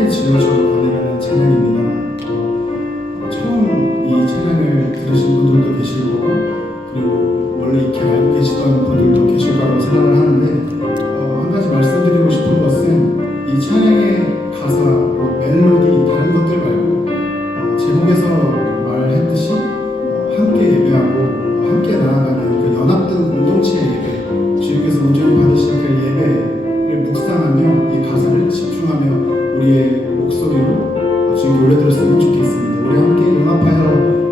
함께 지어져 가는 찬양입니다. 처음 이 찬양을 들으신 분들도 계실 거고, 그리고 원래 이렇게 알고 계시던 분들도 계실 거라고 생각을 하는데, 한 가지 말씀드리고 싶은 것은 이 찬양의 가사, 멜로디, 다른 것들 말고 제목에서 말했듯이 함께 예배하고 함께 나아가는 그 연합된 공동체 예배, 주님께서 온전히 받으시는 그 예배를 묵상하며 이 가사를 집중하며 우리의 목소리로 주님께 올려드렸으면 좋겠습니다. 우리 함께 연합하여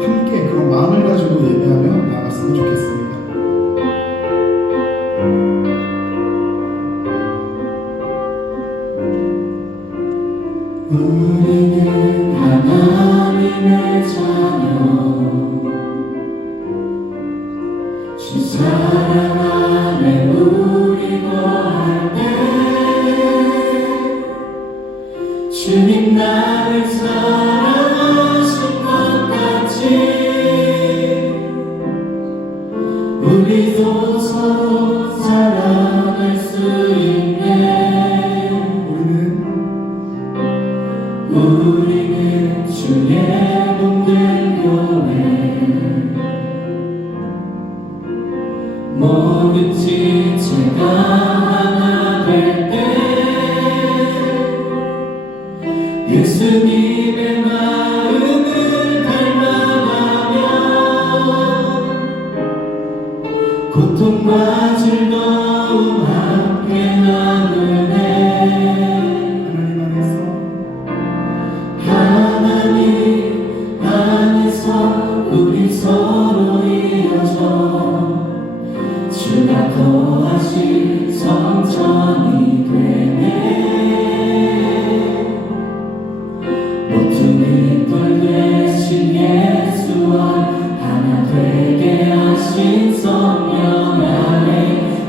함께 그런 마음을 가지고 예배하며 나아갔으면 좋겠습니다. 우리는 하나님의 자녀, 주 사랑 안에 우리 거할 때 주님 나를 사랑하신 것 같이 우리도 서로 사랑할 수 있네. 우리는 주의 몸된 교회, 모든 지체가 하나 될 때 예수님의 마음을 닮아가며 고통과 즐거움 함께 나누네. 하나님 안에서 우리 서로 이어져 주가 거하신 성전이 되네. 모퉁이 돌 되신 예수와 하나 되게 하신 성령 안에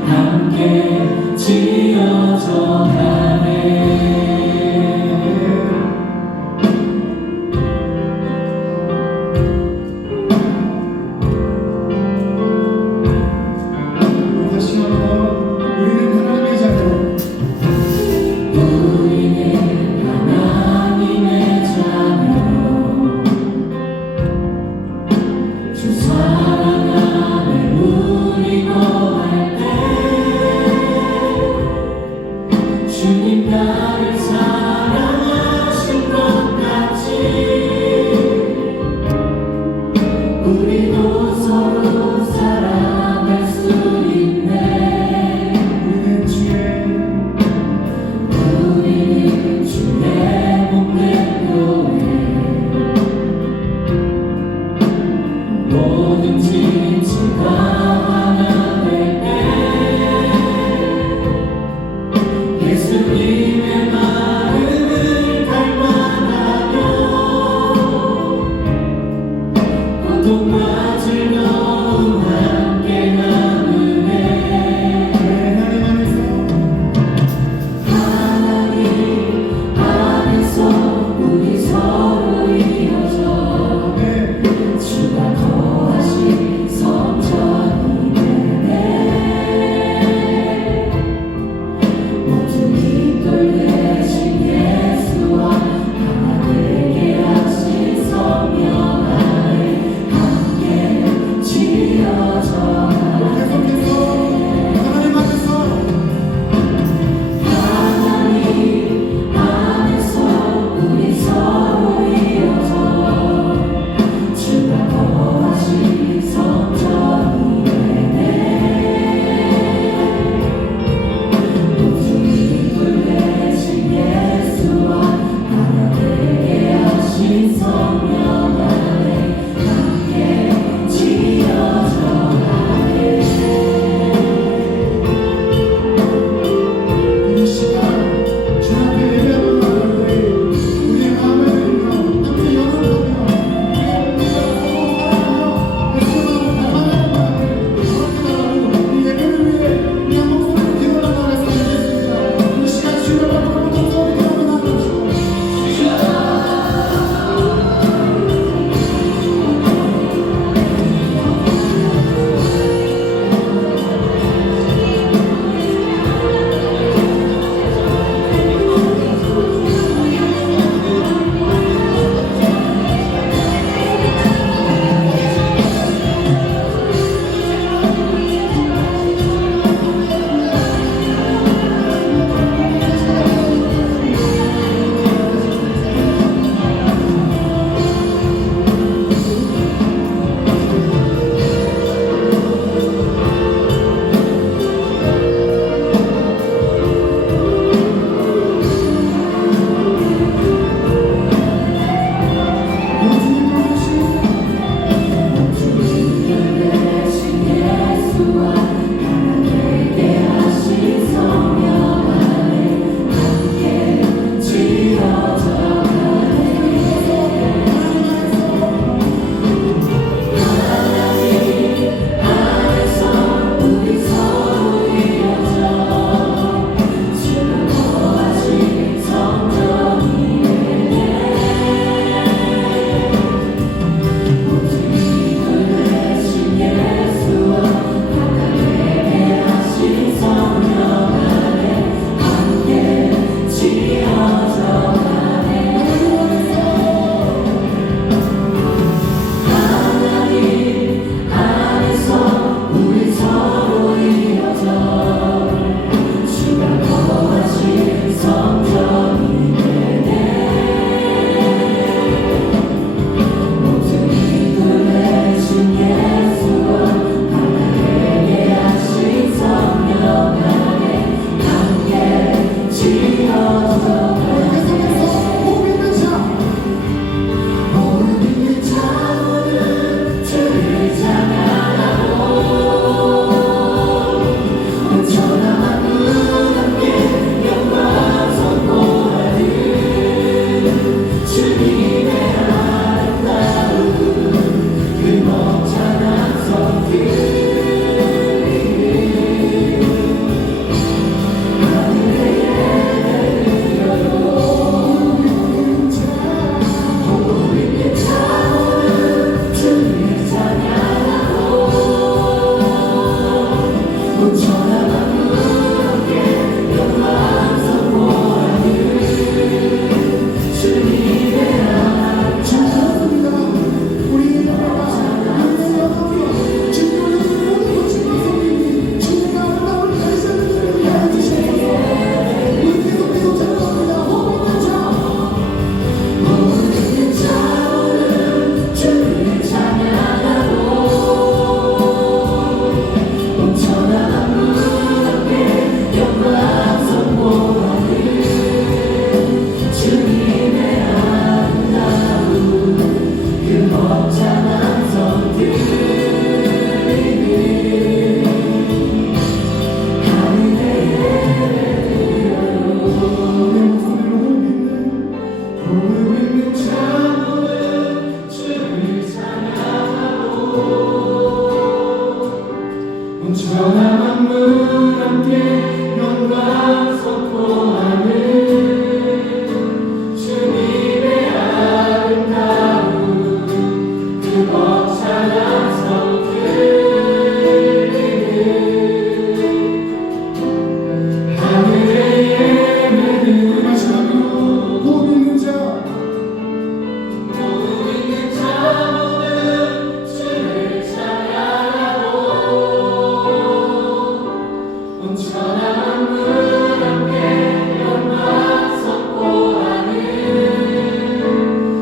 몸을 믿는 자 모든 주를 찬양하고 온전한 만물 함께 영광 선포하는 주님의 아름다운 그 벅찬 성들 하늘의 예배는 마지막으로 호흡 있는 자 모든 주를 찬양하고 온전한 만물 함께 영광 선포하는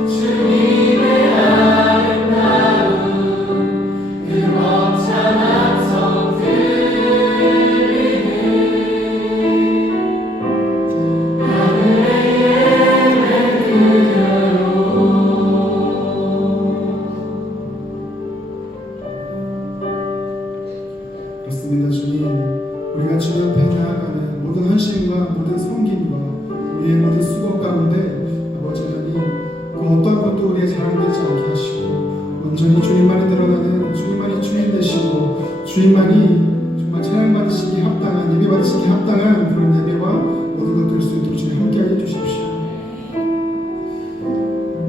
주님의 아름다운 그 벅찬 성들 그렇습니다. 주님, 우리가 주 앞에 나아가는 모든 헌신과 모든 섬김과 우리의 모든 수고 가운데 아버지 하나님 그 어떠한 것도 우리의 자랑되지 않게 하시고 온전히 주님만이 드러나는 주님만이 주인 되시고 주님만이 정말 찬양받으시기 합당한 예배받으시기 합당한 그런 예배와 모든 것들을 수 있도록 주님 함께하여 주십시오.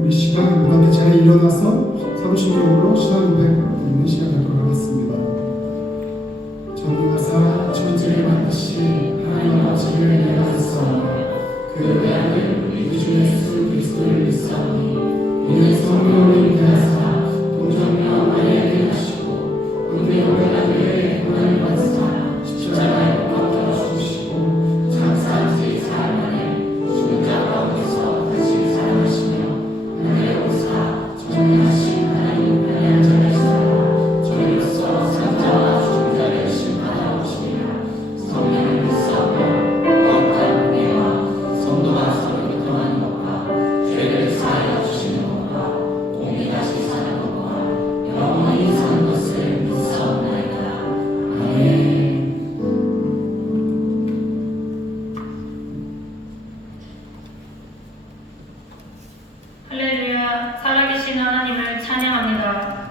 우리 시간 무덤의 자리에 일어나서 사도신경으로 신앙 고백 있는 시간 갖도록 하겠습니다. 전능하사 천지를 만드신 하나님 아버지를 내가서 그 외아들 우리 주 예수 그리스도를 믿사오니 이는 성령으로 잉태하사 동정녀 마리아에게 하시고 본디오 빌라도에게 고난을 받으사 십자가에 못 박혀 죽으시고 장사한 지 사흘 만에 죽은 자 가운데서 다시 살아나시며 하늘에 오사 전능하신 하나님 우편에 앉아 계시다가 저희로서 산자와 죽은 자를 심판하오시리라. 성령을 믿사오며 거룩한 은혜와 성도가 서로 교통하는 것과 죄를 사하여 주시는 것과 공이 다시 사는 것과 영원히 사는 것을 믿사옵나이다. 아멘. 할렐루야, 살아계신 하나님을 찬양합니다.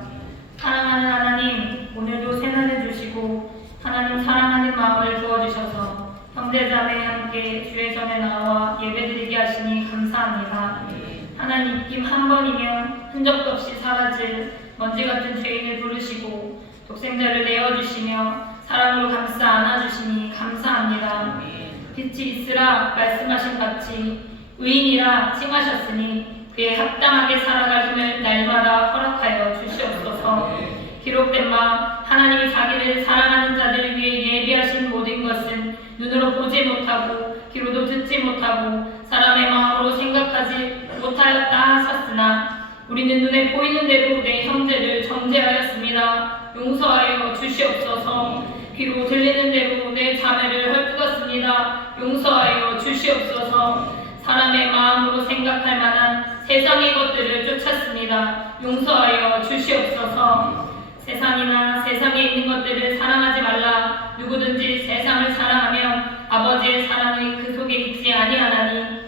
사랑하는 하나님, 오늘도 새날을 주시고 하나님 사랑하는 마음을 부어주셔서 형제자매 함께 주의 전에 나와 예배드리게 하시니 감사합니다. 하나님, 입김 한 번이면 흔적도 없이 사라질 먼지 같은 죄인을 부르시고 독생자를 내어주시며 사랑으로 감싸 안아주시니 감사합니다. 빛이 있으라 말씀하신 같이 의인이라 칭하셨으니 그에 합당하게 살아갈 힘을 날마다 허락하여 주시옵소서. 기록된 바 하나님이 자기를 사랑하는 자들을 위해 예비하신 모든 것은 눈으로 보지 못하고 귀로도 듣지 못하고 사람의 마음으로 생각하지 못하였다 하셨으나 우리는 눈에 보이는 대로 내 형제를 정죄하였습니다. 용서하여 주시옵소서. 귀로 들리는 대로 내 자매를 헐뜯었습니다. 용서하여 주시옵소서. 사람의 마음으로 생각할 만한 세상의 것들을 쫓았습니다. 용서하여 주시옵소서. 세상이나 세상에 있는 것들을 사랑하지 말라. 누구든지 세상을 사랑하면 아버지의 사랑이 그 속에 있지 아니하나니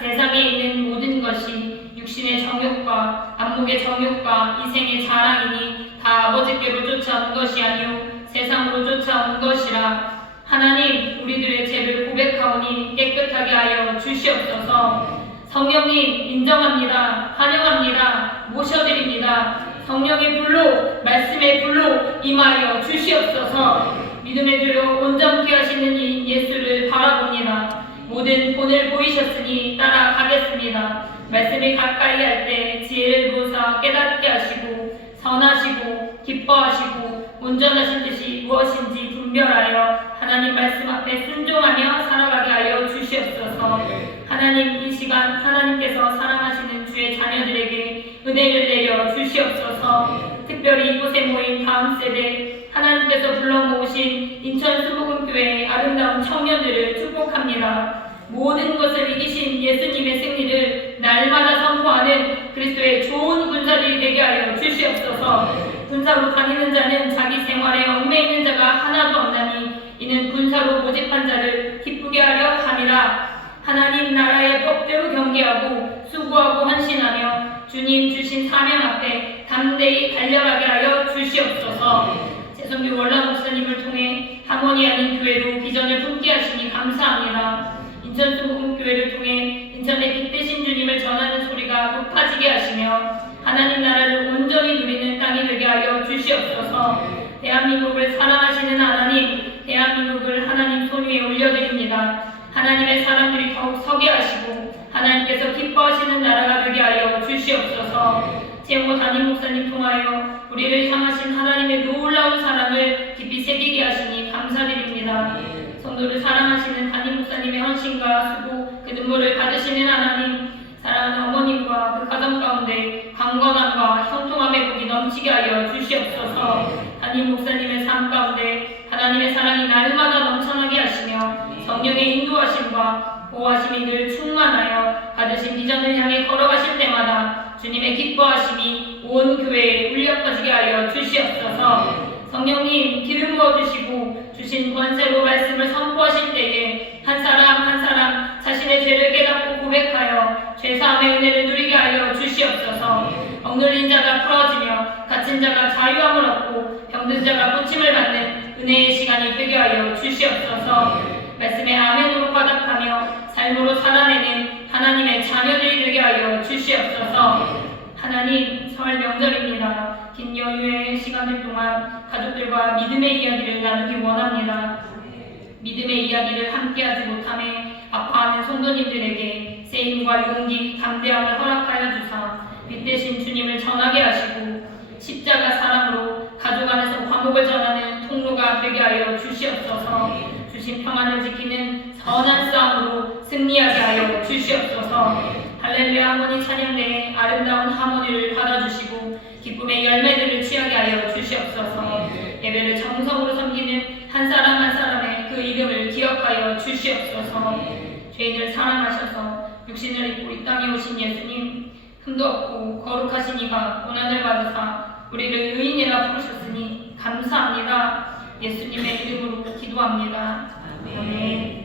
세상에 있는 모든 것이 육신의 정욕과 안목의 정욕과 이생의 자랑이니 다 아버지께로 쫓아온 것이 아니요 세상으로 쫓아온 것이라. 하나님, 우리들의 죄를 고백하오니 깨끗하게 하여 주시옵소서. 성령님, 인정합니다. 환영합니다. 모셔드립니다. 성령의 불로, 말씀의 불로 임하여 주시옵소서. 믿음의 주로 온전케 하시는 이 예수를 바라봅니다. 모든 본을 보이셨으니 따라가겠습니다. 말씀이 가까이 할 때 지혜를 부어서 깨닫게 하시고 선하시고 기뻐하시고 온전하신 뜻이 무엇인지 분별하여 하나님 말씀 앞에 순종하며 살아가게 하여 주시옵소서. 하나님, 이 시간 하나님께서 사랑하시는 주의 자녀들에게 은혜를 내려 주시옵소서. 특별히 이곳에 모인 다음 세대 하나님께서 불러 모으신 인천 수복음교회의 아름다운 청년들을 축복합니다. 모든 것을 이기신 예수님의 승리를 날마다 선포하는 그리스도의 좋은 군사들이 되게 하여 주시옵소서. 군사로 다니는 자는 자기 생활에 얽매이는 자가 하나도 없나니 이는 군사로 모집한 자를 기쁘게 하려 함이라. 하나님 나라의 법대로 경계하고 수고하고 헌신하며 주님 주신 사명 앞에 담대히 달려가게 하여 주시옵소서. 재성교 월남 목사님을 통해 하모니 아닌 교회로 비전을 품게 하시니 감사합니다. 인천 순복음교회를 통해 인천의 빛 대신 주님을 전하는 소리가 높아지게 하시며 하나님 나라를 온전히 누리는 땅이 되게 하여 주시옵소서. 대한민국을 사랑하시는 하나님, 대한민국을 하나님 손 위에 올려드립니다. 하나님의 사람들이 더욱 서게 하시고 하나님께서 기뻐하시는 나라가 되게 하여 주시옵소서. 최영호 담임 목사님 통하여 우리를 향하신 하나님의 놀라운 사랑을 깊이 새기게 하시니 감사드립니다. 성도를 사랑하시는 담임 목사님의 헌신과 수고, 그 눈물을 받으시는 하나님, 사랑하는 어머님과 그 가정 가운데 강건함과 형통함의 복이 넘치게 하여 주시옵소서. 담임 목사님의 삶 가운데 하나님의 사랑이 날마다 넘쳐나게 하시며 성령의 인도하심과 보호하심이 늘 충만하여 받으신 비전을 향해 걸어가실 때마다 주님의 기뻐하심이 온 교회에 울려 퍼지게 하여 주시옵소서. 성령님 기름 부어주시고 주신 권세로 말씀을 선포하실 때에 한 사람 한 사람 자신의 죄를 깨닫고 고백하여 죄사함의 은혜를 누리게 하여 주시옵소서. 억눌린 자가 풀어지며 갇힌 자가 자유함을 얻고 병든 자가 고침을 받는 은혜의 시간이 되게 하여 주시옵소서. 말씀에 아멘으로 화답하며 삶으로 살아내는 하나님의 자녀들이 되게 하여 주시옵소서. 하나님, 설 명절입니다. 긴 연휴의 시간들 동안 가족들과 믿음의 이야기를 나누기 원합니다. 믿음의 이야기를 함께하지 못함에 아파하는 성도님들에게 세임과 용기, 담대함을 허락하여 주사 빛 대신 주님을 전하게 하시고 십자가 사랑으로 가족 안에서 화목을 전하는 통로가 되게 하여 주시옵소서. 주신 평안을 지키는 선한 싸움으로 승리하게 하여 주시옵소서. 할렐루야 하모니 찬양대에 아름다운 하모니를 받아주시고 기쁨의 열매들을 취하게 하여 주시옵소서. 예배를 정성으로 섬기는 한 사람 한 사람의 그 이름을 기억하여 주시옵소서. 죄인을 사랑하셔서 육신을 입고 이 땅에 오신 예수님, 흠도 없고 거룩하신 이가 고난을 받으사 우리를 의인이라 부르셨으니 감사합니다. 예수님의 이름으로 기도합니다. 아멘.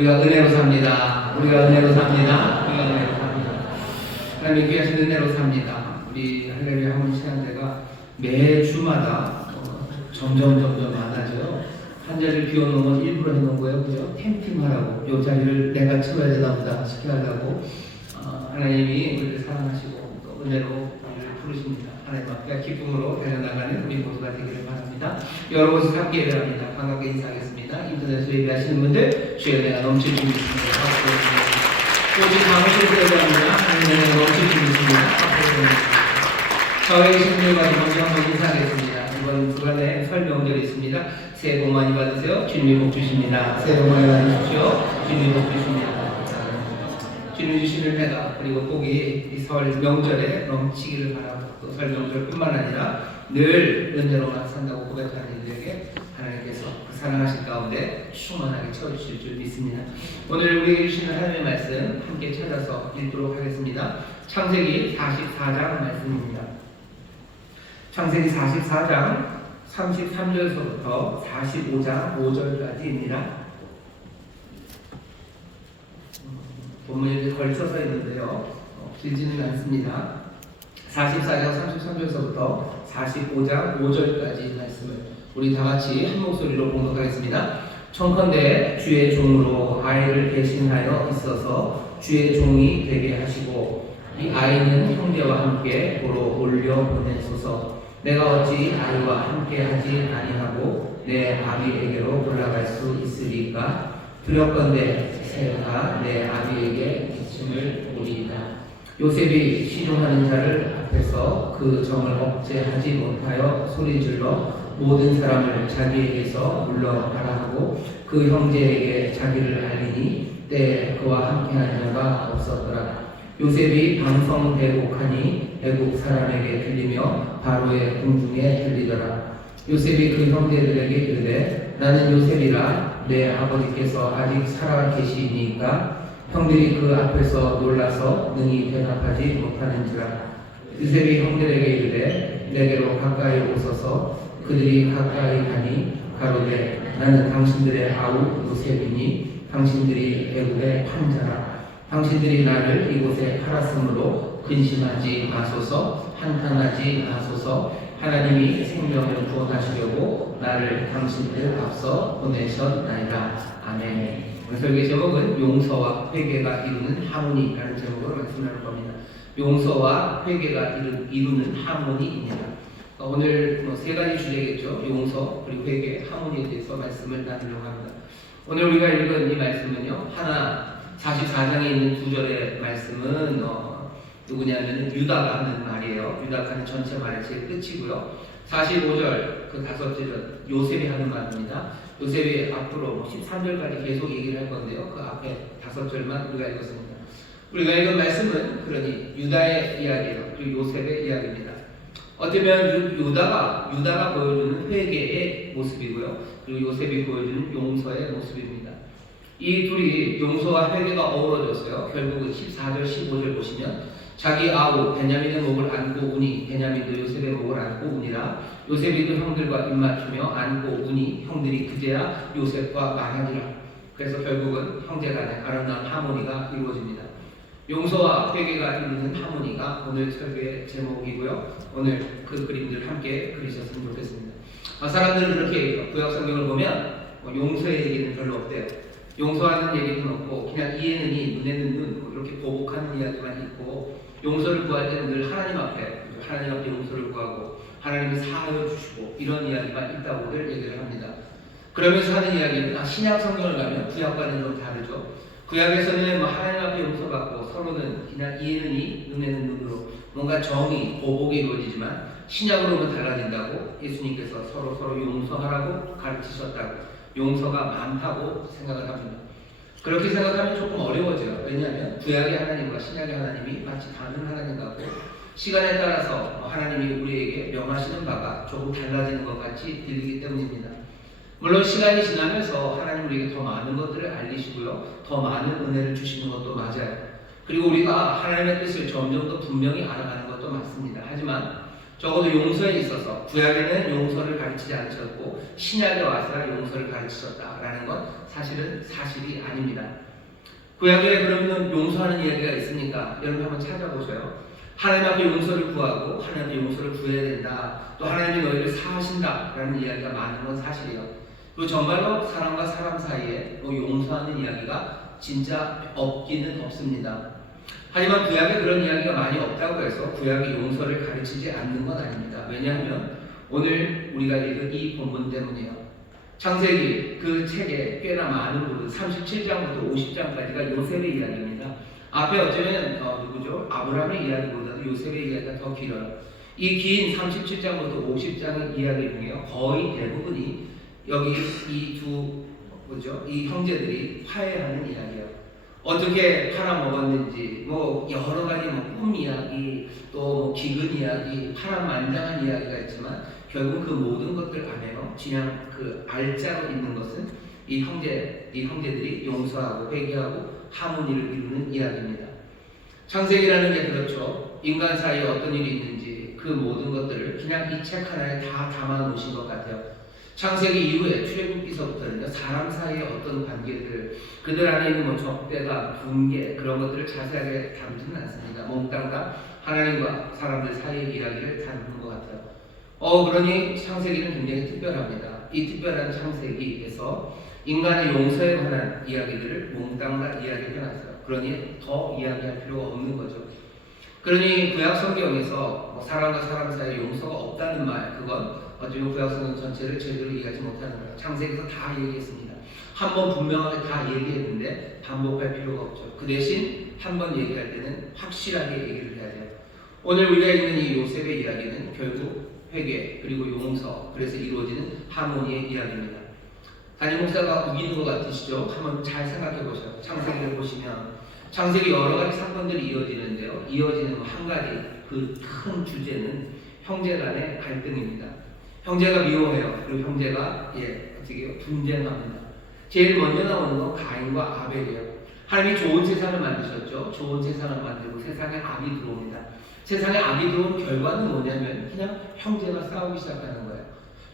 우리가 은혜로 삽니다. 우리가 은혜로 삽니다. 우리가 은혜로 삽니다. 하나님 귀하신 은혜로 삽니다. 우리 할렐루야 하모니 신앙대가 매 주마다 점점 많아져요. 한 자리를 비워놓으면 일부러 해놓은 거예요. 그죠? 캠핑하라고. 요 자리를 내가 채워야 되나 보다 싶게 하려고 하나님이 우리를 사랑하시고 또 은혜로 우리를 부르십니다. 하나님 앞에 기쁨으로 달려나가는 우리 모두가 되기를 바랍니다. 여러 곳에서 함께 예배합니다. 반갑게 인사하겠습니다. 인터넷으로 예배하시는 분들 주의 은혜가 넘칠 줄 믿습니다. 오직 사무실에서 예배합니다. 하나님의 은혜가 넘칠 줄 믿습니다. 저희 계신 분들과 먼저 한번 인사하겠습니다. 이번 주간에 설 명절이 있습니다. 새해 복 많이 받으세요. 주님이 복 주십니다. 새해 복 많이 받으십시오. 주님이 복 주십니다. 주님이 주시는 해가 그리고 복이 이 설 명절에 넘치기를 바라고 또 설 명절뿐만 아니라 늘 은혜로만 산다고 고백하는 이들에게 하나님께서 그 사랑하신 가운데 충만하게 채워주실 줄 믿습니다. 오늘 우리에게 주시는 하나님의 말씀 함께 찾아서 읽도록 하겠습니다. 창세기 44장 말씀입니다. 창세기 44장 33절서부터 45장 5절까지입니다. 본문이 걸쳐서 있는데요. 길지는 않습니다. 44장 33절서부터 45장 5절까지 말씀을 우리 다 같이 한 목소리로 봉독하겠습니다. 청컨대 주의 종으로 아이를 대신하여 있어서 주의 종이 되게 하시고 이 아이는 형제와 함께 보러 올려 보내소서. 내가 어찌 아이와 함께 하지 아니하고 내 아비에게로 올라갈 수 있으리까? 두렵건대 새가 내 아비에게 기침을 오리이다. 요셉이 시종하는 자를 앞에서 그 정을 억제하지 못하여 소리질러 모든 사람을 자기에게서 물러가라 하고 그 형제에게 자기를 알리니 때에 그와 함께한 자가 없었더라. 요셉이 방성대곡하니 애국 사람에게 들리며 바로의 궁중에 들리더라. 요셉이 그 형제들에게 이르되 나는 요셉이라 내 아버지께서 아직 살아 계시니까 형들이 그 앞에서 놀라서 능히 대답하지 못하는지라. 요셉이 형들에게 이르되 내게로 가까이 오소서. 그들이 가까이 가니 가로되 나는 당신들의 아우 요셉이니 당신들이 애국의 판자라. 당신들이 나를 이곳에 팔았으므로 근심하지 마소서. 한탄하지 마소서. 하나님이 생명을 구원하시려고 나를 당신들 앞서 보내셨나이다. 아멘. 설교 제목은 용서와 회개가 이루는 하모니라는 제목으로 말씀할 겁니다. 용서와 회개가 이루는 하모니입니다. 오늘 세 가지 주제겠죠. 용서, 그리고 회개, 하모니에 대해서 말씀을 나누려고 합니다. 오늘 우리가 읽은 이 말씀은요. 하나 44장에 있는 2절의 말씀은 누구냐면 유다가 하는 말이에요. 유다가 하는 전체 말의 제 끝이고요. 45절 그 5절은 요셉이 하는 말입니다. 요셉이 앞으로 13절까지 계속 얘기를 할 건데요. 그 앞에 5절만 우리가 읽었습니다. 우리가 읽은 말씀은 그러니 유다의 이야기예요. 그리고 요셉의 이야기입니다. 어쩌면 유다가 보여주는 회개의 모습이고요. 그리고 요셉이 보여주는 용서의 모습입니다. 이 둘이 용서와 회개가 어우러졌어요. 결국은 14절, 15절 보시면 자기 아우 베냐민의 목을 안고 우니 베냐민도 요셉의 목을 안고 우니라. 요셉이 그 형들과 입맞추며 안고 우니 형들이 그제야 요셉과 말하니라. 그래서 결국은 형제간의 아름다운 하모니가 이루어집니다. 용서와 회개가 이루는 하모니가 오늘 설교의 제목이고요. 오늘 그 그림들 함께 그리셨으면 좋겠습니다. 사람들은 그렇게 얘기해요. 구약 성경을 보면 용서의 얘기는 별로 없대요. 용서하는 얘기는 없고 그냥 이에는 이, 눈에는 눈 이렇게 보복하는 이야기만 있고 용서를 구할 때는 늘 하나님 앞에 용서를 구하고 하나님이 사하여 주시고 이런 이야기만 있다고들 얘기를 합니다. 그러면서 하는 이야기는 신약 성경을 가면 구약과는 좀 다르죠. 구약에서는 하나님 앞에 용서받고 서로는 그냥 이에는 이, 눈에는 눈으로 뭔가 정의, 보복이 이루어지지만 신약으로는 달라진다고 예수님께서 서로 용서하라고 가르치셨다고 용서가 많다고 생각을 합니다. 그렇게 생각하면 조금 어려워져요. 왜냐하면 구약의 하나님과 신약의 하나님이 마치 다른 하나님 같고 시간에 따라서 하나님이 우리에게 명하시는 바가 조금 달라지는 것 같이 들리기 때문입니다. 물론 시간이 지나면서 하나님 우리에게 더 많은 것들을 알리시고요. 더 많은 은혜를 주시는 것도 맞아요. 그리고 우리가 하나님의 뜻을 점점 더 분명히 알아가는 것도 맞습니다. 하지만 적어도 용서에 있어서 구약에는 용서를 가르치지 않으셨고 신약에 와서야 용서를 가르치셨다라는 건 사실은 사실이 아닙니다. 구약에 그러면 용서하는 이야기가 있으니까 여러분 한번 찾아보세요. 하나님 앞에 용서를 구하고 하나님 앞에 용서를 구해야 된다. 또 하나님이 너희를 사하신다라는 이야기가 많은 건 사실이에요. 그리고 정말로 사람과 사람 사이에 용서하는 이야기가 진짜 없기는 없습니다. 하지만 구약에 그런 이야기가 많이 없다고 해서 구약이 용서를 가르치지 않는 건 아닙니다. 왜냐하면 오늘 우리가 읽은 이 본문 때문이에요. 창세기 그 책에 꽤나 많은 부분 37장부터 50장까지가 요셉의 이야기입니다. 앞에 어쩌면 누구죠? 아브라함의 이야기보다도 요셉의 이야기가 더 길어요. 이 긴 37장부터 50장의 이야기 중에 거의 대부분이 여기 이 형제들이 화해하는 이야기예요. 어떻게 팔아먹었는지, 여러 가지 꿈 이야기, 또 기근 이야기, 파란만장한 이야기가 있지만 결국 그 모든 것들 안에요. 그냥 그 알짜로 있는 것은 이 형제들이 용서하고 회개하고 하모니를 이루는 이야기입니다. 창세기라는 게 그렇죠. 인간 사이에 어떤 일이 있는지 그 모든 것들을 그냥 이 책 하나에 다 담아 놓으신 것 같아요. 창세기 이후에 출애굽기서부터는요, 사람 사이의 어떤 관계들, 그들 안에 있는 적대감, 분계 그런 것들을 자세하게 다루지는 않습니다. 몽땅 다 하나님과 사람들 사이의 이야기를 다루는 것 같아요. 그러니 창세기는 굉장히 특별합니다. 이 특별한 창세기에서 인간의 용서에 관한 이야기들을 몽땅 다 이야기해놨어요. 그러니 더 이야기할 필요가 없는 거죠. 그러니 구약 성경에서 사람과 사람 사이에 용서가 없다는 말, 그건 어쩌면 구약 성경 전체를 제대로 이해하지 못하는 거예요. 창세기에서 다 얘기했습니다. 한 번 분명하게 다 얘기했는데 반복할 필요가 없죠. 그 대신 한 번 얘기할 때는 확실하게 얘기를 해야 돼요. 오늘 우리가 읽는 이 요셉의 이야기는 결국 회개 그리고 용서, 그래서 이루어지는 하모니의 이야기입니다. 담임 목사가 우기는 것 같으시죠? 한번 잘 생각해 보세요. 창세기를 보시면 창세기 여러 가지 사건들이 이어지는데요. 이어지는 한 가지 그 큰 주제는 형제 간의 갈등입니다. 형제가 미워해요. 그리고 형제가 어떻게 분쟁합니다. 제일 먼저 나오는 건 가인과 아벨이에요. 하나님이 좋은 세상을 만드셨죠. 좋은 세상을 만들고 세상에 악이 들어옵니다. 세상에 악이 들어온 결과는 뭐냐면 그냥 형제가 싸우기 시작하는 거예요.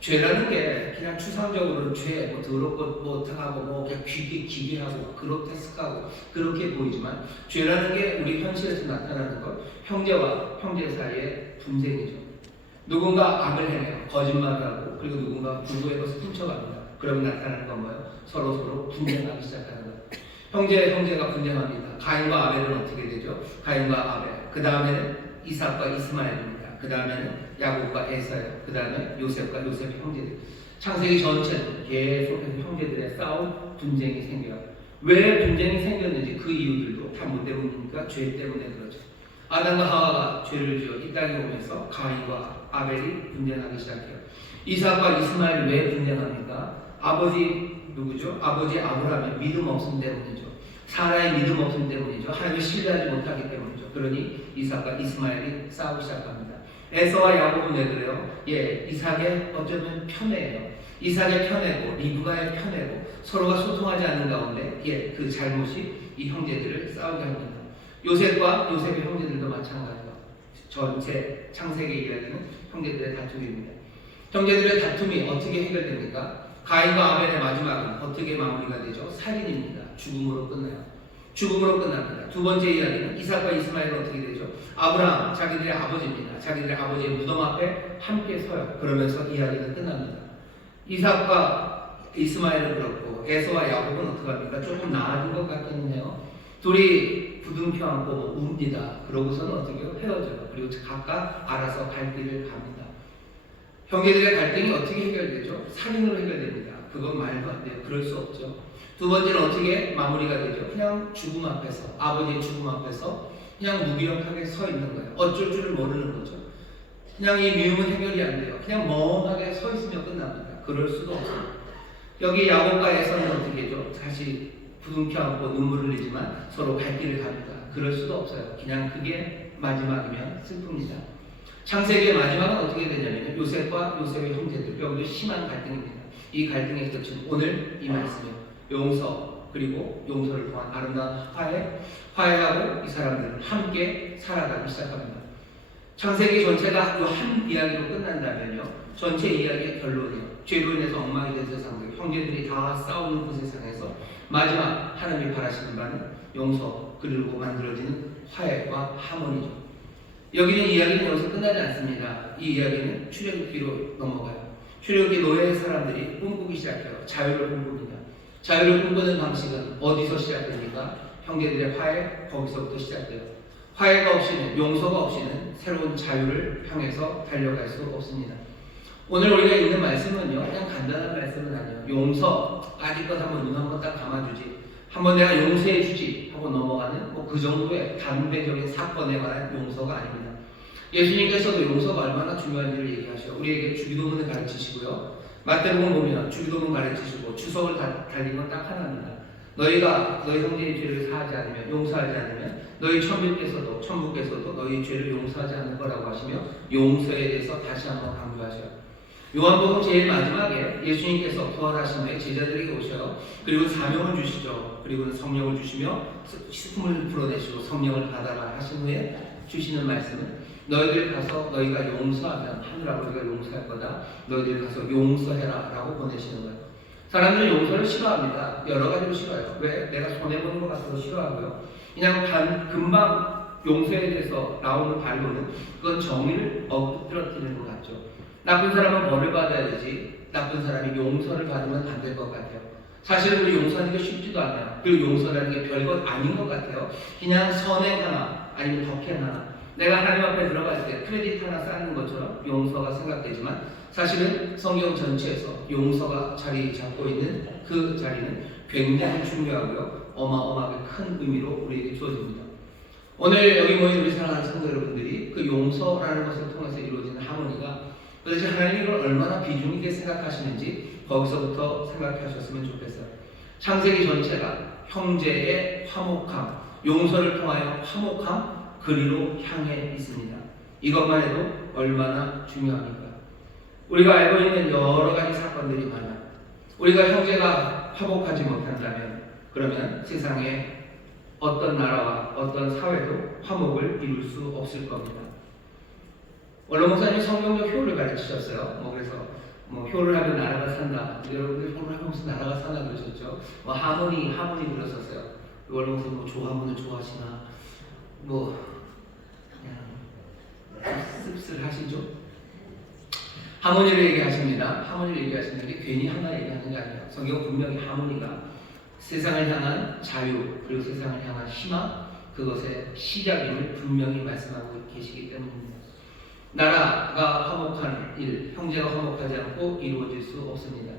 죄라는 게 그냥 추상적으로는 죄, 더럽고 못하고 그냥 기괴하고 그로테스크하고 그렇게 보이지만 죄라는 게 우리 현실에서 나타나는 건 형제와 형제 사이의 분쟁이죠. 누군가 악을 해내요. 거짓말을 하고 그리고 누군가 누구의 것을 훔쳐갑니다. 그러면 나타나는 건 뭐예요? 서로 분쟁하기 시작하는 거예요. 형제가 분쟁합니다. 가인과 아벨은 어떻게 되죠? 가인과 아벨. 그 다음에는 이삭과 이스마엘입니다. 그 다음에는 야곱과 에사예요. 그 다음에 요셉과 요셉의 형제들. 창세기 전체는 계속해서 형제들의 싸움, 분쟁이 생겨요. 왜 분쟁이 생겼는지 그 이유들도 다 뭐 때문입니까? 죄 때문에 그러죠. 아담과 하와가 죄를 지어 이 땅에 오면서 가인과 아벨이 분쟁하기 시작해요. 이삭과 이스마엘이 왜 분쟁합니까? 아버지 누구죠? 아버지 아브라함의 믿음 없음 때문이죠. 사라의 믿음 없음 때문이죠. 하나님을 신뢰하지 못하기 때문이죠. 그러니 이삭과 이스마엘이 싸우기 시작합니다. 에서와 야곱은 왜 그래요? 이삭의 어쩌면 편애예요. 이삭의 편애고 리브가의 편애고 서로가 소통하지 않는 가운데 그 잘못이 이 형제들을 싸우게 합니다. 요셉과 요셉의 형제들도 마찬가지예요. 전체 창세기 이야기는 형제들의 다툼입니다. 형제들의 다툼이 어떻게 해결됩니까? 가인과 아벨의 마지막은 어떻게 마무리가 되죠? 살인입니다. 죽음으로 끝나요. 죽음으로 끝납니다. 두 번째 이야기는 이삭과 이스마엘은 어떻게 되죠? 아브라함, 자기들의 아버지입니다. 자기들의 아버지의 무덤 앞에 함께 서요. 그러면서 이야기는 끝납니다. 이삭과 이스마엘은 그렇고 에서와 야곱은 어떻게 합니까? 조금 나아진 것 같기는 해요. 둘이 부둥켜 안고 웁니다. 그러고서는 어떻게 해요? 헤어져요. 그리고 각각 알아서 갈 길을 갑니다. 형제들의 갈등이 어떻게 해결되죠? 살인으로 해결됩니다. 그건 말도 안 돼요. 그럴 수 없죠. 두 번째는 어떻게 마무리가 되죠? 그냥 죽음 앞에서, 아버지의 죽음 앞에서 그냥 무기력하게 서 있는 거예요. 어쩔 줄을 모르는 거죠. 그냥 이 미움은 해결이 안 돼요. 그냥 멍하게 서 있으면 끝납니다. 그럴 수도 없어요. 여기 야곱과 에서는 어떻게 되죠? 다시 부둥켜 안고 눈물을 흘리지만 서로 갈 길을 갑니다. 그럴 수도 없어요. 그냥 그게 마지막이면 슬픕니다. 창세기의 마지막은 어떻게 되냐면 요셉과 요셉의 형제들, 여기도 심한 갈등입니다. 이 갈등의 끝은 오늘 이 말씀이에요. 용서, 그리고 용서를 통한 아름다운 화해하고 이 사람들은 함께 살아가기 시작합니다. 창세기 전체가 이 한 이야기로 끝난다면요, 전체 이야기의 결론이요, 죄로 인해서 엉망이 된 세상들, 형제들이 다 싸우는 그 세상에서 마지막 하나님이 바라시는 바는 용서, 그리고 만들어지는 화해와 하모니죠. 여기는 이야기는 여기서 끝나지 않습니다. 이 이야기는 출애굽기로 넘어가요. 출애굽기 노예의 사람들이 꿈꾸기 시작해요. 자유를 꿈꿉니다. 자유를 꿈꾸는 방식은 어디서 시작됩니까? 형제들의 화해, 거기서부터 시작돼요. 화해가 없이는, 용서가 없이는 새로운 자유를 향해서 달려갈 수 없습니다. 오늘 우리가 읽는 말씀은요, 그냥 간단한 말씀은 아니에요. 용서, 아직껏 한번 눈 한번 딱 감아주지, 한번 내가 용서해 주지 하고 넘어가는 그 정도의 단배적인 사건에 관한 용서가 아닙니다. 예수님께서도 용서가 얼마나 중요한지를 얘기하셔. 우리에게 주기도문을 가르치시고요, 마태복음 보면 주기도문 가르치시고 추석을 달린 건 딱 하나입니다. 너희가 너희 형제의 죄를 사하지 않으면, 용서하지 않으면 너희 천부께서도 너희 죄를 용서하지 않을 거라고 하시며, 용서에 대해서 다시 한번 강조하셔요. 요한복음 제일 마지막에 예수님께서 부활하신 후에 제자들에게 오셔요. 그리고 사명을 주시죠. 그리고 성령을 주시며 식품을 풀어내시고 성령을 받아라 하신 후에 주시는 말씀은, 너희들 가서 너희가 용서하면 하늘 아버지가 용서할 거다. 너희들 가서 용서해라 라고 보내시는 거예요. 사람들은 용서를 싫어합니다. 여러 가지로 싫어요. 왜? 내가 손해보는 것 같아서 싫어하고요. 그냥 금방 용서에 대해서 나오는 반론은 그건 정의를 엎드러뜨리는 것 같죠. 나쁜 사람은 벌을 받아야 되지, 나쁜 사람이 용서를 받으면 안 될 것 같아요. 사실은 우리 용서하는 게 쉽지도 않아요. 그리고 용서라는 게 별것 아닌 것 같아요. 그냥 선행 하나 아니면 덕행 하나, 내가 하나님 앞에 들어갈 때 크레딧 하나 쌓는 것처럼 용서가 생각되지만, 사실은 성경 전체에서 용서가 자리 잡고 있는 그 자리는 굉장히 중요하고요, 어마어마하게 큰 의미로 우리에게 주어집니다. 오늘 여기 모인 우리 사랑하는 성도 여러분들이 그 용서라는 것을 통해서 이루어지는 하모니가 도대체 하나님이 이걸 얼마나 비중 있게 생각하시는지 거기서부터 생각하셨으면 좋겠어요. 창세기 전체가 형제의 화목함, 용서를 통하여 화목함, 그리로 향해 있습니다. 이것만 해도 얼마나 중요합니까? 우리가 알고 있는 여러 가지 사건들이 많아요. 우리가 형제가 화목하지 못한다면, 그러면 세상에 어떤 나라와 어떤 사회도 화목을 이룰 수 없을 겁니다. 원로 목사님이 성경적 효를 가르치셨어요. 그래서 효를 하면 나라가 산다. 여러분들 효를 하면서 나라가 사나 그러셨죠. 하모니 그러셨어요. 원로 목사님 조화문을 좋아하시나, 그냥 씁쓸하시죠. 하모니를 얘기하십니다. 하모니를 얘기하시는 게 괜히 하나 얘기하는 게 아니에요. 성경 분명히 하모니가 세상을 향한 자유, 그리고 세상을 향한 희망, 그것의 시작임을 분명히 말씀하고 계시기 때문입니다. 나라가 화목한 일, 형제가 화목하지 않고 이루어질 수 없습니다.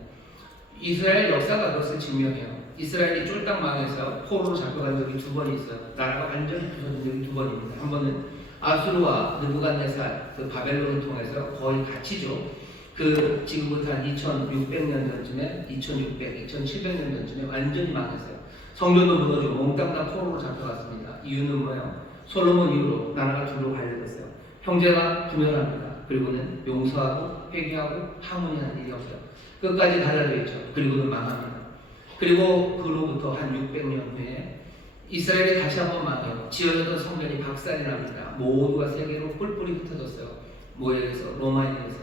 이스라엘 역사가 그것을 증명해요. 이스라엘이 쫄딱 망해서 포로로 잡혀간 적이 2번 있어요. 나라가 완전히 부서진 적이 2번입니다. 한 번은 아수르와 느부갓네살, 그 바벨론을 통해서 거의 같이죠. 그 지금부터 한 2600년 전쯤에, 2700년 전쯤에 완전히 망했어요. 성전도 무너지고 몽땅 다 포로로 잡혀갔습니다. 이유는 뭐예요? 솔로몬 이후로 나라가 둘로 갈려졌어요. 형제가 분열합니다. 그리고는 용서하고 회개하고 하모니하는 일이 없어요. 끝까지 달라져 있죠. 그리고는 망합니다. 그리고 그로부터 한 600년 후에 이스라엘이 다시 한번 망해요. 지어졌던 성전이 박살이 납니다. 모두가 세계로 뿔뿔이 흩어졌어요. 뭐에 의해서? 로마에 의해서.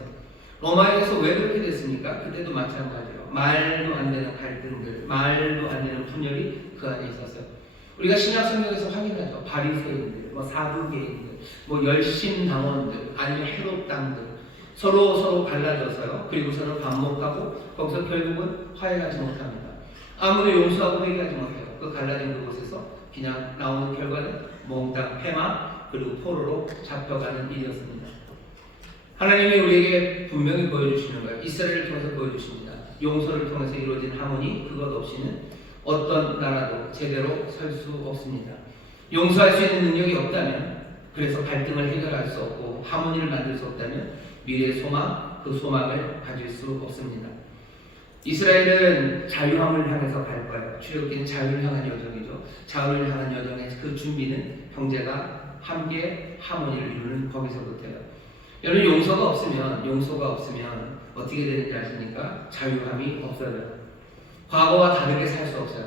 로마에 의해서 왜 그렇게 됐습니까? 그때도 마찬가지예요. 말도 안 되는 갈등들, 말도 안 되는 분열이 그 안에 있었어요. 우리가 신약 성경에서 확인하죠. 바리새인들, 사두개인들, 열심당원들, 아니면 헤롯당들, 서로 갈라져서요. 그리고 서로 반목하고 거기서 결국은 화해하지 못합니다. 아무도 용서하고 회개하지 못해요. 그 갈라진 그곳에서 그냥 나오는 결과는 몽땅 패망, 그리고 포로로 잡혀가는 일이었습니다. 하나님이 우리에게 분명히 보여주시는 거예요. 이스라엘을 통해서 보여주십니다. 용서를 통해서 이루어진 하모니, 그것 없이는 어떤 나라도 제대로 설 수 없습니다. 용서할 수 있는 능력이 없다면, 그래서 갈등을 해결할 수 없고 하모니를 만들 수 없다면 미래의 소망, 그 소망을 가질 수 없습니다. 이스라엘은 자유함을 향해서 갈 거예요. 출애굽기는 자유를 향한 여정이죠. 자유를 향한 여정의 그 준비는 형제가 함께 하모니를 이루는 거기서부터예요. 여러분, 용서가 없으면 어떻게 되는지 아십니까? 자유함이 없어져요. 과거와 다르게 살 수 없어요.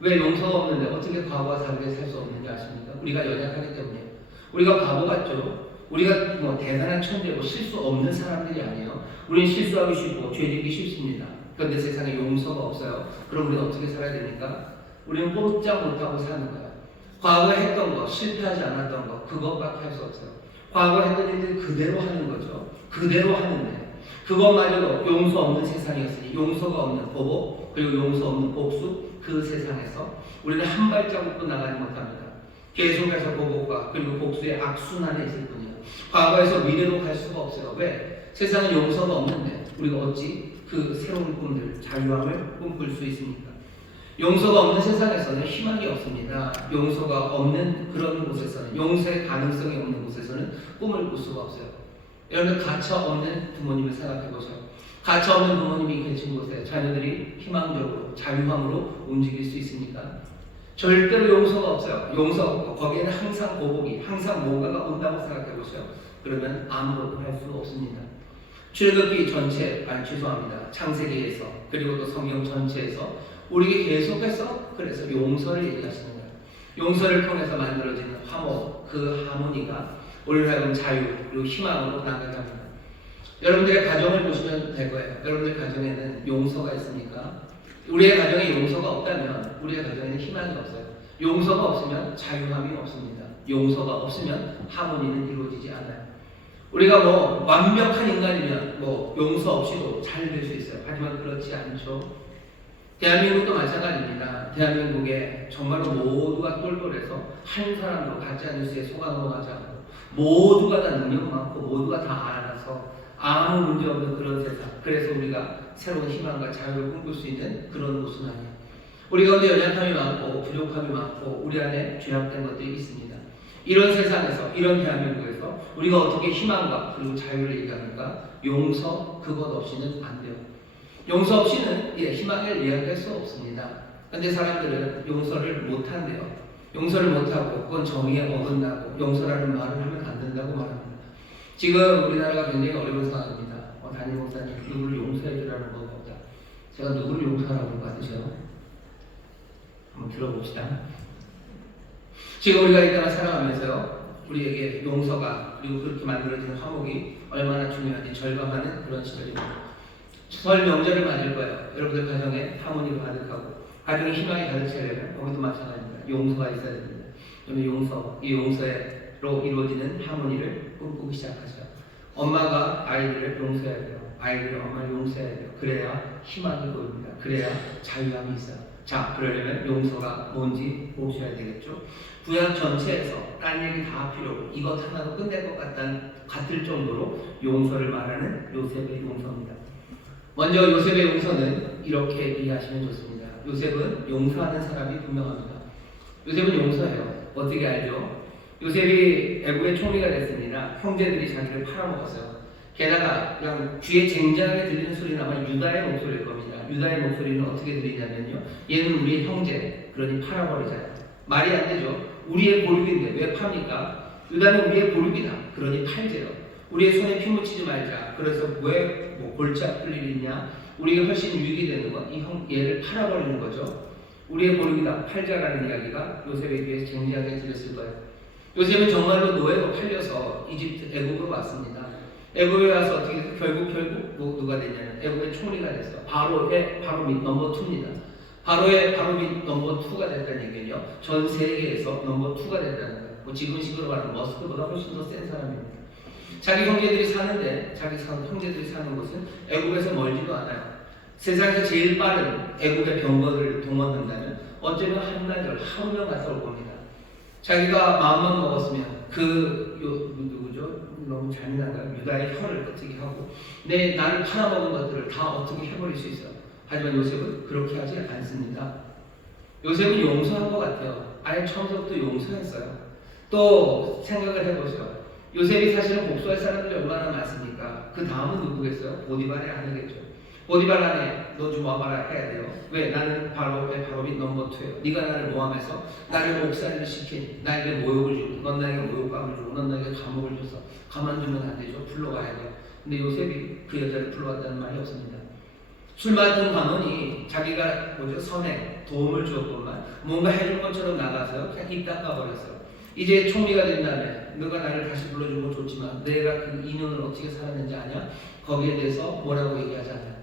왜 용서가 없는데 어떻게 과거와 다르게 살 수 없는지 아십니까? 우리가 연약하기 때문에. 우리가 바보 같죠? 우리가 뭐 대단한 천재고 실수 없는 사람들이 아니에요. 우리는 실수하기 쉽고 죄짓기 쉽습니다. 그런데 세상에 용서가 없어요. 그럼 우리는 어떻게 살아야 됩니까? 우리는 꼼짝 못하고 사는 거예요. 과거에 했던 거, 실패하지 않았던 거, 그것밖에 할 수 없어요. 과거에 했던 일들 그대로 하는 거죠. 그대로 하는데 그것마저도 용서 없는 세상이었으니 용서가 없는 보복 그리고 용서 없는 복수 그 세상에서 우리는 한 발자국도 나가지 못합니다. 계속해서 보복과 그리고 복수의 악순환에 있을 뿐이에요. 과거에서 미래로 갈 수가 없어요. 왜? 세상은 용서가 없는데 우리가 어찌 그 새로운 꿈들, 자유함을 꿈꿀 수 있습니까? 용서가 없는 세상에서는 희망이 없습니다. 용서가 없는 그런 곳에서는, 용서의 가능성이 없는 곳에서는 꿈을 꿀 수가 없어요. 여러분, 가차 없는 부모님을 생각해 보세요. 가차 없는 부모님이 계신 곳에 자녀들이 희망적으로 자유함으로 움직일 수 있습니까? 절대로 용서가 없어요. 용서 없고 거기에는 항상 보복이, 항상 뭔가가 온다고 생각해 보세요. 그러면 아무것도 할 수가 없습니다. 출애굽기 전체, 죄송합니다. 창세기에서 그리고 또 성경 전체에서 우리에게 계속해서 그래서 용서를 얘기하시는 거예요. 용서를 통해서 만들어지는 화목, 그 하모니가 우리를 하여금 자유 그리고 희망으로 나아가게 합니다. 여러분들의 가정을 보시면 될 거예요. 여러분들 가정에는 용서가 있습니까? 우리의 가정에 용서가 없다면 우리의 가정에는 희망이 없어요. 용서가 없으면 자유함이 없습니다. 용서가 없으면 하모니는 이루어지지 않아요. 우리가 뭐 완벽한 인간이면 뭐 용서 없이도 잘 될 수 있어요. 하지만 그렇지 않죠. 대한민국도 마찬가지입니다. 대한민국에 정말로 모두가 똘똘해서 한 사람도 가짜 뉴스에 속아 넘어가지 않고 모두가 다 능력 많고 모두가 다 알아서 아무 문제 없는 그런 세상. 그래서 우리가 새로운 희망과 자유를 꿈꿀 수 있는 그런 곳은 아니에요. 우리 가운데 연약함이 많고 부족함이 많고 우리 안에 죄악된 것들이 있습니다. 이런 세상에서, 이런 대한민국에서 우리가 어떻게 희망과 그리고 자유를 얘기합니까? 용서 그것 없이는 안 돼요. 용서 없이는 희망을 이야기할 수 없습니다. 그런데 사람들은 용서를 못한대요. 용서를 못하고 그건 정의에 어긋나고 용서라는 말을 하면 안 된다고 말합니다. 지금 우리나라가 굉장히 어려운 상황입니다. 담임 목사님, 누구를 용서해 주라는 건 없다. 제가 누구를 용서하라고 받으세요? 한번 들어봅시다. 지금 우리가 이 땅을 살아가면서요, 우리에게 용서가 그리고 그렇게 만들어지는 화목이 얼마나 중요한지 절감하는 그런 시절입니다. 설 명절을 맞을 거예요. 여러분들 가정에 하모니가 가득하고 가정에 희망이 가득 차려면 거기도 마찬가지입니다. 용서가 있어야 됩니다. 그러면 용서, 이 용서로 이루어지는 하모니를 꿈꾸기 시작하죠. 엄마가 아이들을 용서해야 돼요. 아이들이 엄마를 용서해야 돼요. 그래야 희망이 보입니다. 그래야 자유함이 있어요. 자, 그러려면 용서가 뭔지 보셔야 되겠죠. 구약 전체에서 딴 얘기 다 필요 없고 이것 하나로 끝낼 것 같을 정도로 용서를 말하는 요셉의 용서입니다. 먼저 요셉의 용서는 이렇게 이해하시면 좋습니다. 요셉은 용서하는 사람이 분명합니다. 요셉은 용서해요. 어떻게 알죠? 요셉이 애굽의 총리가 됐습니다. 형제들이 자기를 팔아먹었어요. 게다가 그냥 귀에 쟁쟁하게 들리는 소리는 아마 유다의 목소리일 겁니다. 유다의 목소리는 어떻게 들리냐면요, 얘는 우리의 형제, 그러니 팔아버리자요. 말이 안 되죠. 우리의 보육인데 왜 팝니까? 유다는 우리의 보육이다, 그러니 팔재요. 우리의 손에 피 묻히지 말자. 그래서 왜 뭐 골치 아플 일이 있냐? 우리가 훨씬 유익이 되는 건 얘를 팔아버리는 거죠. 우리의 보육이다, 팔자라는 이야기가 요셉에 비해서 쟁쟁하게 들렸을 거예요. 요셉은 정말로 노예로 팔려서 이집트 애굽으로 왔습니다. 애굽에 와서 어떻게 결국 누가 되냐면 애굽의 총리가 됐어요. 바로의 바로 밑 넘버 2입니다. 바로의 바로 밑 넘버 2가 됐다는 얘기는요, 전 세계에서 넘버 2가 됐다는 거예요. 뭐 지금식으로 말하면 머스크보다 훨씬 더 센 사람입니다. 자기 형제들이 사는데, 형제들이 사는 곳은 애굽에서 멀지도 않아요. 세상에서 제일 빠른 애굽의 병거를 동원한다면 어쩌면 한나절 하루면 갔다 올 겁니다. 자기가 마음만 먹었으면 누구죠? 너무 잔인한가요? 유다의 혀를 어떻게 하고 나를 팔아먹은 것들을 다 어떻게 해버릴 수 있어요. 하지만 요셉은 그렇게 하지 않습니다. 요셉은 용서한 것 같아요. 아예 처음부터 용서했어요. 또 생각을 해보세요. 요셉이 사실은 복수할 사람들이 얼마나 많습니까? 그 다음은 누구겠어요? 보디발의 아내겠죠. 보디발 아내, 너 좀 와봐라 해야 돼요. 왜? 나는 바로 밑 넘버 2예요. 네가 나를 모함해서 나를 옥살이를 시킨, 나에게 모욕을 주고, 넌 나에게 모욕감을 주고, 넌 나에게 감옥을 줘서 가만두면 안 되죠. 불러와야 돼요. 근데 요셉이 그 여자를 불러왔다는 말이 없습니다. 술 맡은 관원이 자기가 선에 도움을 주었건만 뭔가 해줄 것처럼 나가서요, 그냥 입 닦아버렸어요. 이제 총리가 된 다음에 너가 나를 다시 불러주고 좋지만 내가 그 2년을 어떻게 살았는지 아냐? 거기에 대해서 뭐라고 얘기하지 않아요.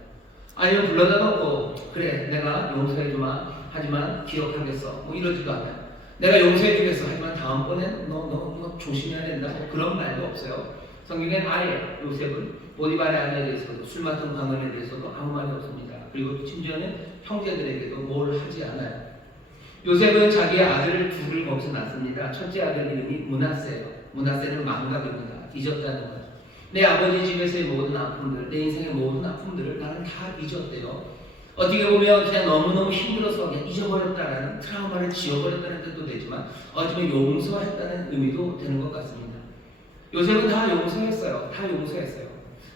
아니면 불러다 놓고 그래 내가 용서해주마 하지만 기억하겠어 뭐 이러지도 않아요. 내가 용서해주겠어 하지만 다음번엔 너 조심해야 된다 뭐 그런 말도 없어요. 성경엔 아예 요셉은 보디발의 아내에 대해서도 술 맡은 광원에 대해서도 아무 말이 없습니다. 그리고 심지어는 형제들에게도 뭘 하지 않아요. 요셉은 자기의 아들을 둘을 거기서 낳습니다. 첫째 아들 이름이 므낫세예요. 므낫세는 망각입니다. 잊었다는 거예요. 내 아버지 집에서의 모든 아픔들, 내 인생의 모든 아픔들을 나는 다 잊었대요. 어떻게 보면 그냥 너무너무 힘들어서 그냥 잊어버렸다라는 트라우마를 지워버렸다는 뜻도 되지만 어쩌면 용서했다는 의미도 되는 것 같습니다. 요셉은 다 용서했어요. 다 용서했어요.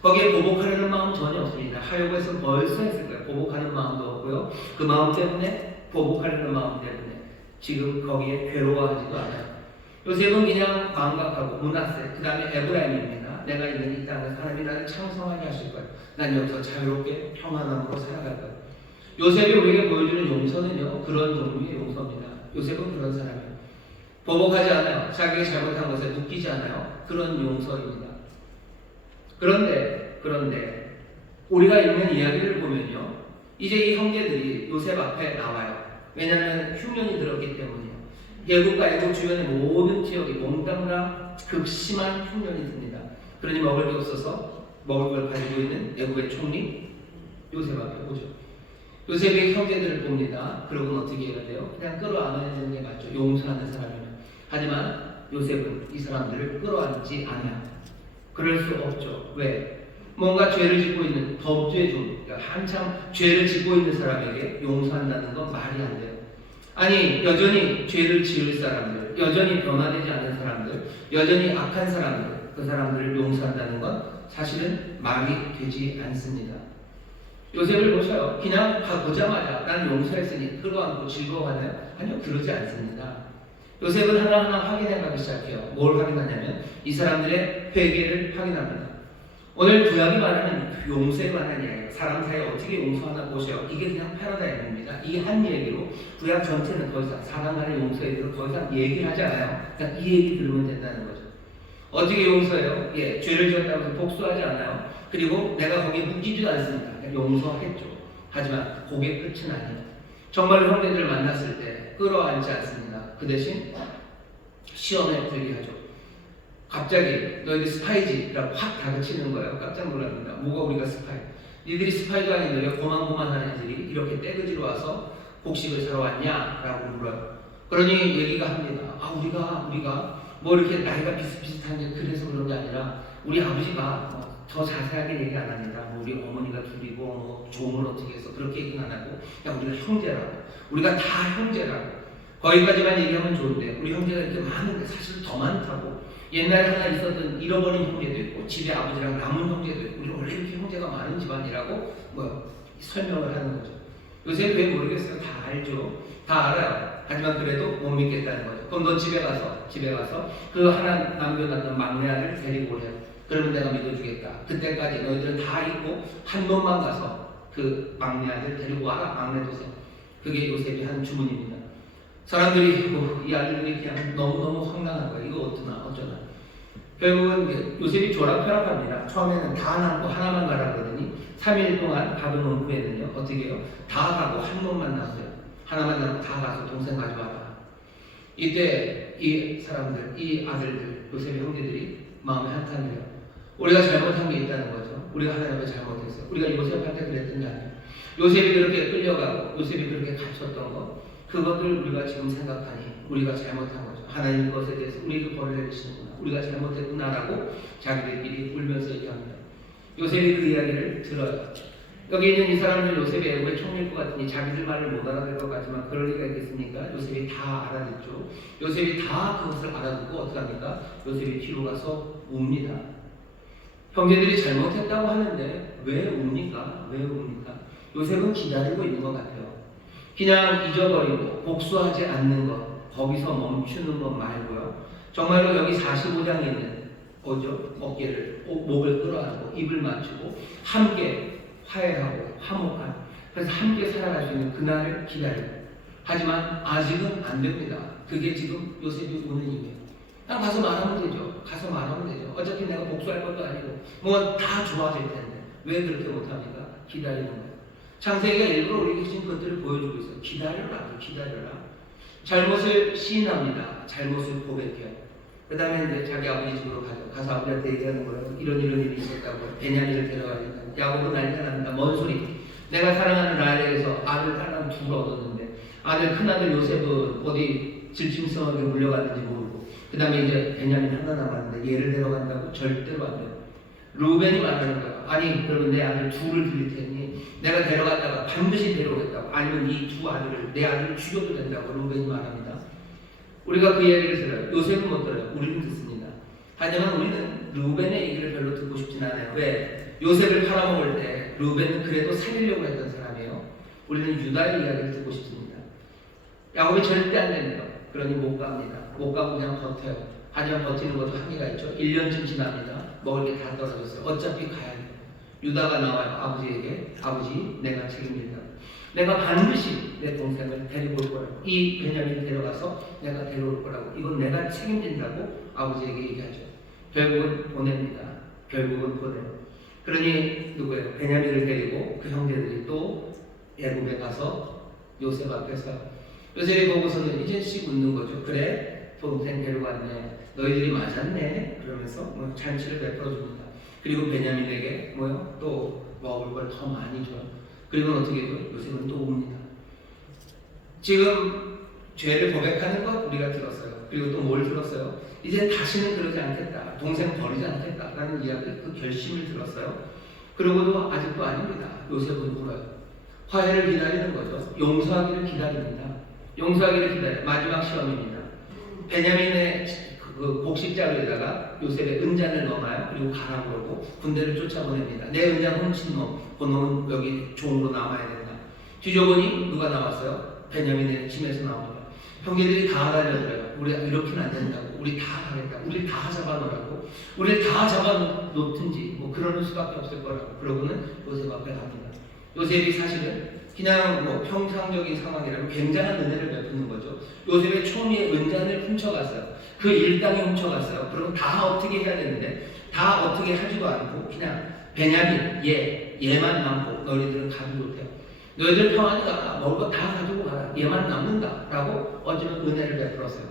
거기에 보복하려는 마음 전혀 없습니다. 하려고 벌써 했을 거예요. 보복하는 마음도 없고요. 그 마음 때문에 보복하려는 마음 때문에 지금 거기에 괴로워하지도 않아요. 요셉은 그냥 망각하고 므낫세, 그 다음에 에브라임입니다. 내가 있는 이 땅에서 하나님이 나를 창성하게 하실 거예요. 난 여기서 자유롭게 평안함으로 살아갈 거예요. 요셉이 우리에게 보여주는 용서는요, 그런 종류의 용서입니다. 요셉은 그런 사람이에요. 보복하지 않아요. 자기가 잘못한 것에 웃기지 않아요. 그런 용서입니다. 그런데 우리가 읽는 이야기를 보면요, 이제 이 형제들이 요셉 앞에 나와요. 왜냐하면 흉년이 들었기 때문이에요. 애국과 애국 주변의 모든 지역이 몽땅다 극심한 흉년이 듭니다. 그러니 먹을 게 없어서 먹을 걸 가지고 있는 애국의 총리 요셉 앞에 오죠. 요셉의 형제들을 봅니다. 그러고는 어떻게 해야 돼요? 그냥 끌어안아야 게 맞죠. 용서하는 사람이면. 하지만 요셉은 이 사람들을 끌어안지 않아요. 그럴 수 없죠. 왜? 뭔가 죄를 짓고 있는 범죄 중, 그러니까 한참 죄를 짓고 있는 사람에게 용서한다는 건 말이 안 돼요. 아니, 여전히 죄를 지을 사람들, 여전히 변화되지 않은 사람들, 여전히 악한 사람들, 그 사람들을 용서한다는 건 사실은 말이 되지 않습니다. 요셉을 보셔요. 그냥 보자마자 난 용서했으니 끌어안고 즐거워하나요? 아니요, 그러지 않습니다. 요셉은 하나하나 확인해 가기 시작해요. 뭘 확인하냐면 이 사람들의 회개를 확인합니다. 오늘 구약이 말하는 용서에 관한 이야기예요. 사람 사이에 어떻게 용서하나 보세요. 이게 그냥 패러다임입니다. 이 한 얘기로 구약 전체는 더 이상 사람 간의 용서에 대해서 더 이상 얘기를 하지 않아요. 그냥 이 얘기 들으면 된다는 거죠. 어떻게 용서해요? 예, 죄를 지었다고 해서 복수하지 않아요. 그리고 내가 거기에 묶이지도 않습니다. 그냥 용서하겠죠. 하지만 그게 끝은 아니에요. 정말로 형제들을 만났을 때 끌어안지 않습니다. 그 대신 시험에 들게 하죠. 갑자기 너희들 스파이지라고 확 다그치는 거예요. 깜짝 놀랍니다. 뭐가 우리가 스파이? 니들이 스파이도 아닌데 왜 고만고만한 애들이 이렇게 떼그지로 와서 곡식을 사러 왔냐? 라고 물어요. 그러니 얘기가 합니다. 우리가 뭐 이렇게 나이가 비슷비슷한데 그래서 그런 게 아니라 우리 아버지가 더 자세하게 얘기 안 합니다. 뭐 우리 어머니가 둘이고 뭐 종을 어떻게 해서 그렇게 얘기는 안 하고 그냥 우리가 형제라고. 우리가 다 형제라고. 거기까지만 얘기하면 좋은데 우리 형제가 이렇게 많은데 사실 더 많다고. 옛날에 하나 있었던 잃어버린 형제도 있고 집에 아버지랑 남은 형제도 있고 우리 원래 이렇게 형제가 많은 집안이라고 설명을 하는 거죠. 요새 왜 모르겠어요. 다 알죠. 다 알아요. 하지만 그래도 못 믿겠다는 거죠. 그럼 너 집에 가서 그 하나 남겨놨던 막내 아들 데리고 오래. 그러면 내가 믿어주겠다. 그때까지 너희들은 다 있고 한 놈만 가서 그 막내 아들 데리고 와라. 막내 도생. 그게 요셉이 한 주문입니다. 사람들이 이 아들들이 그냥 너무너무 황당한 거예요. 이거 어쩌나. 결국은 요셉이 조락펴락합니다. 처음에는 다 남고 하나만 가라 그러더니 3일 동안 밥을 놓은 후에는요. 어떻게 해요? 다 가고 한 놈만 남고요. 하나만 남고 다 가서 동생 가져와라. 이때 이 사람들, 이 아들들, 요셉의 형제들이 마음에 한탄해요. 우리가 잘못한 게 있다는 거죠. 우리가 하나님을 잘못했어요. 우리가 요셉한테 그랬던 게 아니에요. 요셉이 그렇게 끌려가고 요셉이 그렇게 갇혔던 거, 그것들 우리가 지금 생각하니 우리가 잘못한 거죠. 하나님 것에 대해서 우리에게 벌을 내리시는구나. 우리가 잘못했구나라고 자기들끼리 울면서 얘기합니다. 요셉이 그 이야기를 들어요. 여기 있는 이 사람들 요셉이 애국의 총리일 것 같으니 자기들 말을 못 알아들 것 같지만 그럴 리가 있겠습니까? 요셉이 다 알아듣죠. 요셉이 다 그것을 알아듣고 어떻게 합니까? 요셉이 뒤로 가서 웁니다. 형제들이 잘못했다고 하는데 왜 웁니까? 왜 웁니까? 요셉은 기다리고 있는 것 같아요. 그냥 잊어버리고 복수하지 않는 것, 거기서 멈추는 것 말고요. 정말로 여기 45장에 있는 어깨를, 목을 끌어안고 입을 맞추고 함께 화해하고 화목한, 그래서 함께 살아갈 수 있는 그날을 기다려요. 하지만 아직은 안 됩니다. 그게 지금 요셉이 오는 이유예요. 딱 가서 말하면 되죠. 가서 말하면 되죠. 어차피 내가 복수할 것도 아니고 뭐 다 좋아질 텐데 왜 그렇게 못합니까? 기다리는 거예요. 창세기가 일부러 우리에게 주신 것들을 보여주고 있어요. 기다려라, 기다려라. 잘못을 시인합니다. 잘못을 고백해요. 그 다음에 이제 자기 아버지 집으로 가죠. 가서 아버지한테 얘기하는 거예요. 이런 일이 있었다고. 베냐민을 데려가야 된다. 야곱은 난리가 납니다. 뭔 소리? 내가 사랑하는 라헬에게서 아들, 딸 둘 얻었는데 아들, 큰아들 요셉은 어디 질짐승에게 물려갔는지 모르고 그 다음에 이제 베냐민 하나 남았는데 얘를 데려간다고? 절대로 안 돼요. 루벤이 말하는 거야. 아니 그러면 내 아들 둘을 드릴 테니 내가 데려갔다가 반드시 데려오겠다고. 아니면 이 두 아들을 내 아들을 죽여도 된다고 루벤이 말합니다. 우리가 그 이야기를 들어요. 요셉은 못 들어요. 우리는 듣습니다. 하지만 우리는 루벤의 얘기를 별로 듣고 싶진 않아요. 왜? 요셉을 팔아먹을 때 루벤은 그래도 살리려고 했던 사람이에요. 우리는 유다의 이야기를 듣고 싶습니다. 야곱이 절대 안 됩니다. 그러니 못 갑니다. 못 가고 그냥 버텨요. 하지만 버티는 것도 한계가 있죠. 1년쯤 지납니다. 먹을 게 다 떨어졌어요. 어차피 가야 돼요. 유다가 나와요. 아버지에게. 아버지, 내가 책임진다. 내가 반드시 내 동생을 데리고 올 거라고. 이 베냐민 데려가서 내가 데려올 거라고. 이건 내가 책임진다고 아버지에게 얘기하죠. 결국은 보냅니다. 결국은 보내요. 그러니 누구예요? 베냐민을 데리고 그 형제들이 또 애굽에 가서 요셉 앞에서 요셉이 보고서는 이제 씩 웃는 거죠. 그래, 동생 데려갔네. 너희들이 맞았네. 그러면서 뭐 잔치를 베풀어 줍니다. 그리고 베냐민에게 뭐요? 또 먹을 걸 더 많이 줘요. 그리고 어떻게 해요? 요셉은 또 옵니다. 지금 죄를 고백하는 것 우리가 들었어요. 그리고 또 뭘 들었어요? 이제 다시는 그러지 않겠다. 동생 버리지 않겠다라는 이야기, 그 결심을 들었어요. 그러고도 아직도 아닙니다. 요셉은 울어요. 화해를 기다리는 거죠. 용서하기를 기다립니다. 용서하기를 기다려. 마지막 시험입니다. 베냐민의 그 곡식자루에다가 요셉의 은잔을 넣어놔요. 그리고 가라 그러고 군대를 쫓아보냅니다. 내 은잔 훔친 놈, 그 놈은 여기 종으로 남아야 된다. 뒤져보니 누가 나왔어요? 베냐민의 집에서 나옵니다. 형제들이 다 달려들어요. 우리가 이렇게는 안 된다고. 우리 다 하겠다. 우리 다 잡아놓으라고. 우리 다 잡아놓든지 뭐 그러는 수밖에 없을 거라고. 그러고는 요셉 앞에 갑니다. 요셉이 사실은 그냥 뭐 평상적인 상황이라면 굉장한 은혜를 베푸는 거죠. 요셉의 총리의 은잔을 훔쳐갔어요. 그 일당이 훔쳐갔어요. 그럼 다 어떻게 해야 되는데 다 어떻게 하지도 않고 그냥 베냐민 얘만 남고 너희들은 가도 못해요. 너희들 평안이가 먹을 거 다 가지고 가라. 얘만 남는다라고 어쩌면 은혜를 베풀었어요.